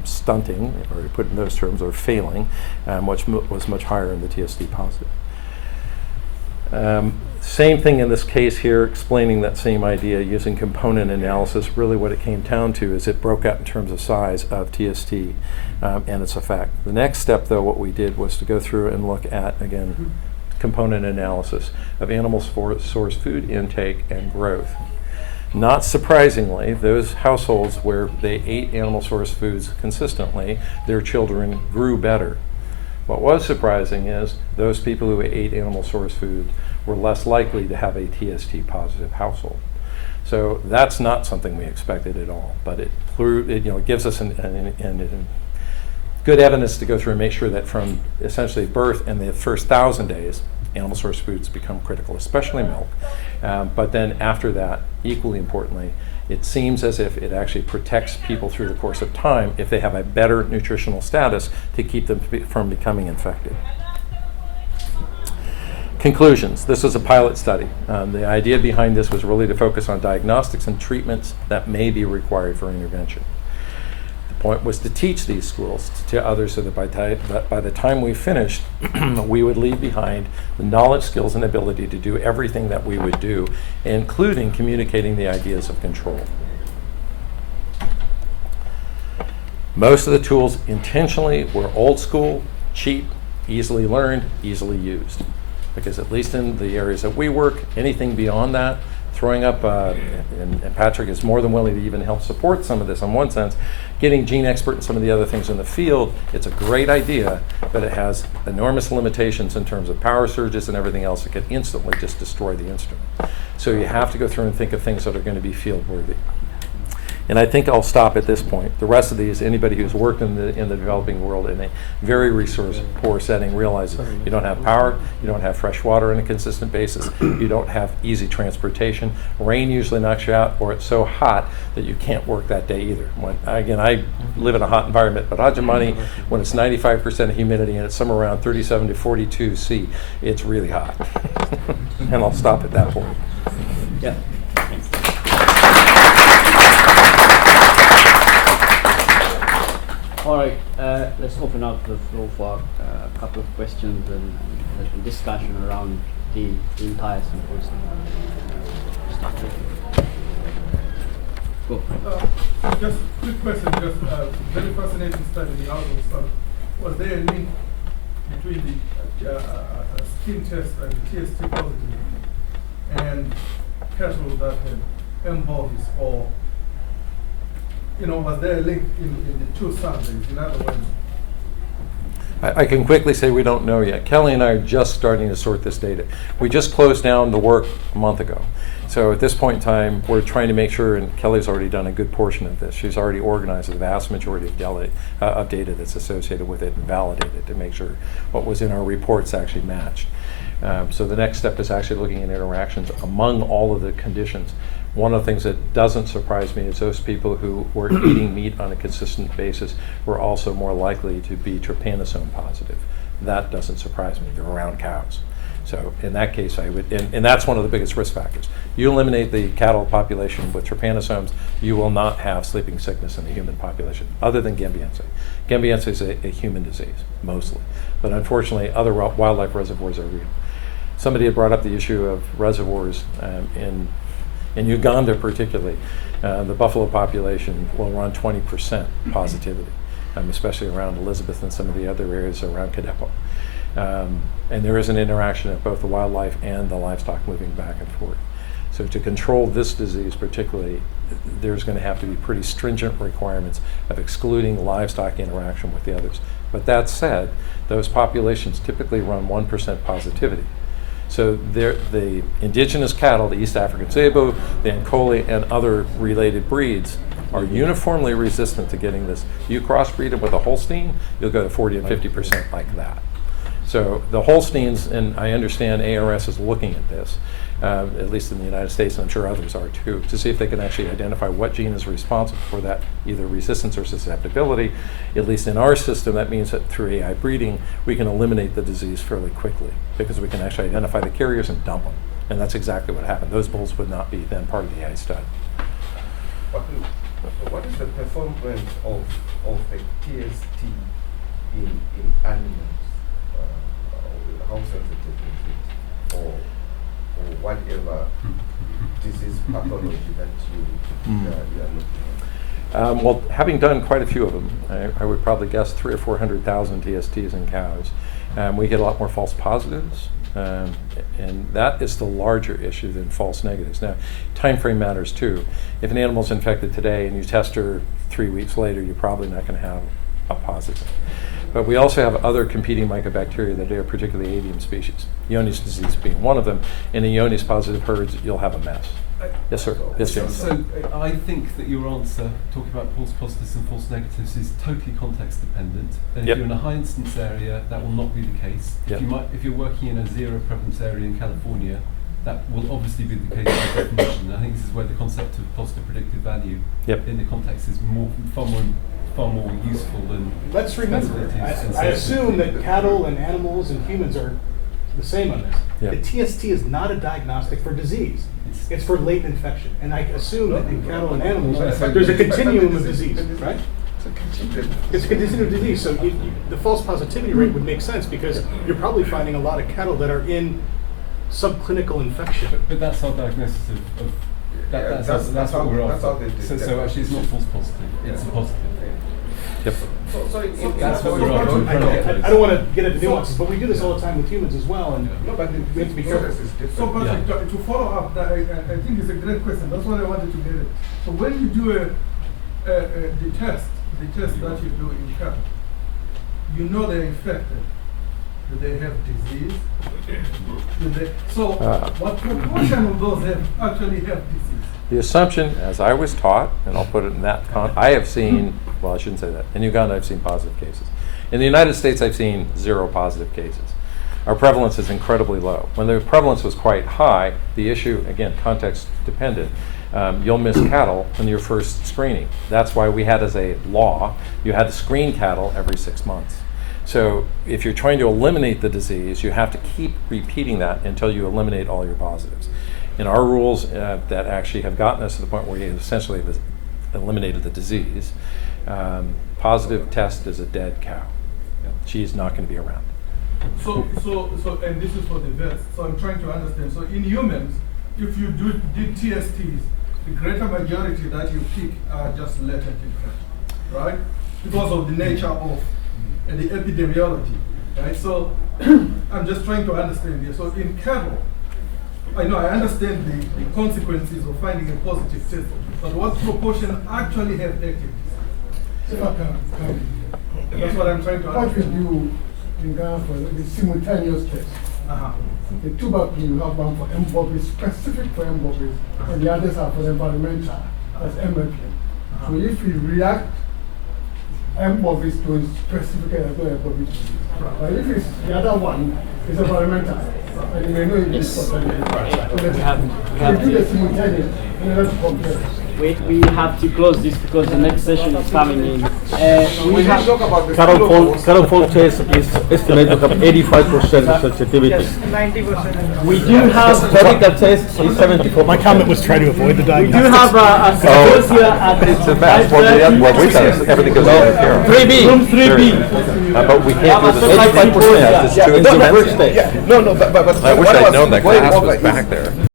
stunting, or to put in those terms, or failing, was much higher in the TST positive. Same thing in this case here, explaining that same idea using component analysis. Really what it came down to is it broke out in terms of size of TST and its effect. The next step, though, what we did was to go through and look at, again, component analysis of animal source food intake and growth. Not surprisingly, those households where they ate animal source foods consistently, their children grew better. What was surprising is those people who ate animal source foods were less likely to have a TST positive household. So that's not something we expected at all, but it gives us good evidence to go through and make sure that from essentially birth and the first 1,000 days, animal source foods become critical, especially milk. But then after that, equally importantly, it seems as if it actually protects people through the course of time if they have a better nutritional status to keep them from becoming infected. Conclusions. This is a pilot study. The idea behind this was really to focus on diagnostics and treatments that may be required for intervention. The point was to teach these schools to others so that by the time we finished, we would leave behind the knowledge, skills, and ability to do everything that we would do, including communicating the ideas of control. Most of the tools intentionally were old school, cheap, easily learned, easily used. Because at least in the areas that we work, anything beyond that, throwing up, and Patrick is more than willing to even help support some of this in one sense, getting Gene Expert and some of the other things in the field, it's a great idea, but it has enormous limitations in terms of power surges and everything else that could instantly just destroy the instrument. So you have to go through and think of things that are going to be field worthy. And I think I'll stop at this point. The rest of these, anybody who's worked in the developing world in a very resource poor setting realizes you don't have power, you don't have fresh water on a consistent basis, you don't have easy transportation. Rain usually knocks you out, or it's so hot that you can't work that day either. Again, I live in a hot environment, but Ajamani, when it's 95% humidity and it's somewhere around 37 to 42 C, it's really hot. And I'll stop at that point. Yeah. Thanks. All right, let's open up the floor for a couple of questions and discussion around the entire symposium. Start with. Go. Just quick question, just very fascinating study, the outdoor stuff. Was there a link between the skin test and the TST positive and cattle that had M bovis, or was there a link in the two surveys? In other words, I can quickly say we don't know yet. Kelly and I are just starting to sort this data. We just closed down the work a month ago. So at this point in time, we're trying to make sure, and Kelly's already done a good portion of this. She's already organized the vast majority of data that's associated with it and validated to make sure what was in our reports actually matched. So the next step is actually looking at interactions among all of the conditions. One of the things that doesn't surprise me is those people who were eating meat on a consistent basis were also more likely to be trypanosome positive. That doesn't surprise me. They're around cows. So in that case, I would, and that's one of the biggest risk factors. You eliminate the cattle population with trypanosomes, you will not have sleeping sickness in the human population, other than Gambiense. Gambiense is a human disease, mostly. But unfortunately, other wildlife reservoirs are real. Somebody had brought up the issue of reservoirs in Uganda particularly. The buffalo population will run 20% positivity, especially around Elizabeth and some of the other areas around Kadepo. And there is an interaction of both the wildlife and the livestock moving back and forth. So to control this disease particularly, there's going to have to be pretty stringent requirements of excluding livestock interaction with the others. But that said, those populations typically run 1% positivity. So the indigenous cattle, the East African Zebu, the Ankoli, and other related breeds are uniformly resistant to getting this. You crossbreed them with a Holstein, you'll go to 40 and 50% like that. So the Holsteins, and I understand ARS is looking at this, at least in the United States, and I'm sure others are too, to see if they can actually identify what gene is responsible for that, either resistance or susceptibility. At least in our system, that means that through AI breeding, we can eliminate the disease fairly quickly because we can actually identify the carriers and dump them. And that's exactly what happened. Those bulls would not be then part of the AI study. What is the performance of the TST in animals? How sensitive is it? Or whatever disease pathology that you are looking at? Well, having done quite a few of them, I would probably guess 300,000 or 400,000 TSTs in cows. We get a lot more false positives, and that is the larger issue than false negatives. Now, time frame matters too. If an animal's infected today and you test her 3 weeks later, you're probably not going to have a positive. But we also have other competing mycobacteria that are particularly avian species, Johne's disease being one of them. In the Johne's positive herds, you'll have a mess. Yes, sir. Yes, James. So I think that your answer, talking about false positives and false negatives, is totally context dependent. And if you're in a high incidence area, that will not be the case. If you're working in a zero prevalence area in California, that will obviously be the case by definition. I think this is where the concept of positive predictive value in the context is far more useful than. Let's remember, I assume that cattle and animals and humans are the same on this. The TST is not a diagnostic for disease. It's for latent infection. And I assume that in cattle and animals, there's a continuum of disease, right? It's a continuum of disease. So the false positivity rate would make sense because you're probably finding a lot of cattle that are in subclinical infection. But that's our diagnosis of that's what we're after. So actually it's not false positive, it's a positive. That's what we're after. I don't want to get into nuances, but we do this all the time with humans as well, and we have to be careful. So, Patrick, to follow up, I think it's a great question. That's what I wanted to get at. So when you do the test that you do in cattle, you know they're infected. Do they have disease? What proportion of those actually have disease? The assumption, as I was taught, and I'll put it in that I have seen, well, I shouldn't say that. In Uganda, I've seen positive cases. In the United States, I've seen 0 positive cases. Our prevalence is incredibly low. When the prevalence was quite high, the issue, again, context dependent, you'll miss cattle in your first screening. That's why we had as a law, you had to screen cattle every 6 months. So if you're trying to eliminate the disease, you have to keep repeating that until you eliminate all your positives. In our rules that actually have gotten us to the point where you essentially have eliminated the disease, positive test is a dead cow. She is not going to be around. So, and this is for the vets. So I'm trying to understand. So in humans, if you did TSTs, the greater majority that you pick are just latent infection, right? Because of the nature of the epidemiology, right? So I'm just trying to understand this. So in cattle, I know I understand the consequences of finding a positive test, but what proportion actually have active disease? That's what I'm trying to understand. What we do in Ghana for the simultaneous test. The two buckets, you have one for M bovis, specific for M bovis, and the others are for the environmental, as MLP. So if we react M bovis to a specific M bovis, but if it's the other one, it's environmental. And you may know it is for we do the simultaneous in order to compare. we have to close this because the next session is coming in. We have Carol Folk test is estimated to have 85% sensitivity. 90%. we do have Medical test is 74%. My comment was try to avoid the we do diagnostics. have a symposium at It's a mess. What we've done is everything goes on here. 3B. room 3B. But we can't do this. 85%. It's too In the first expensive. stage. No, but I wish what I'd was- known that what it glass was is- back there.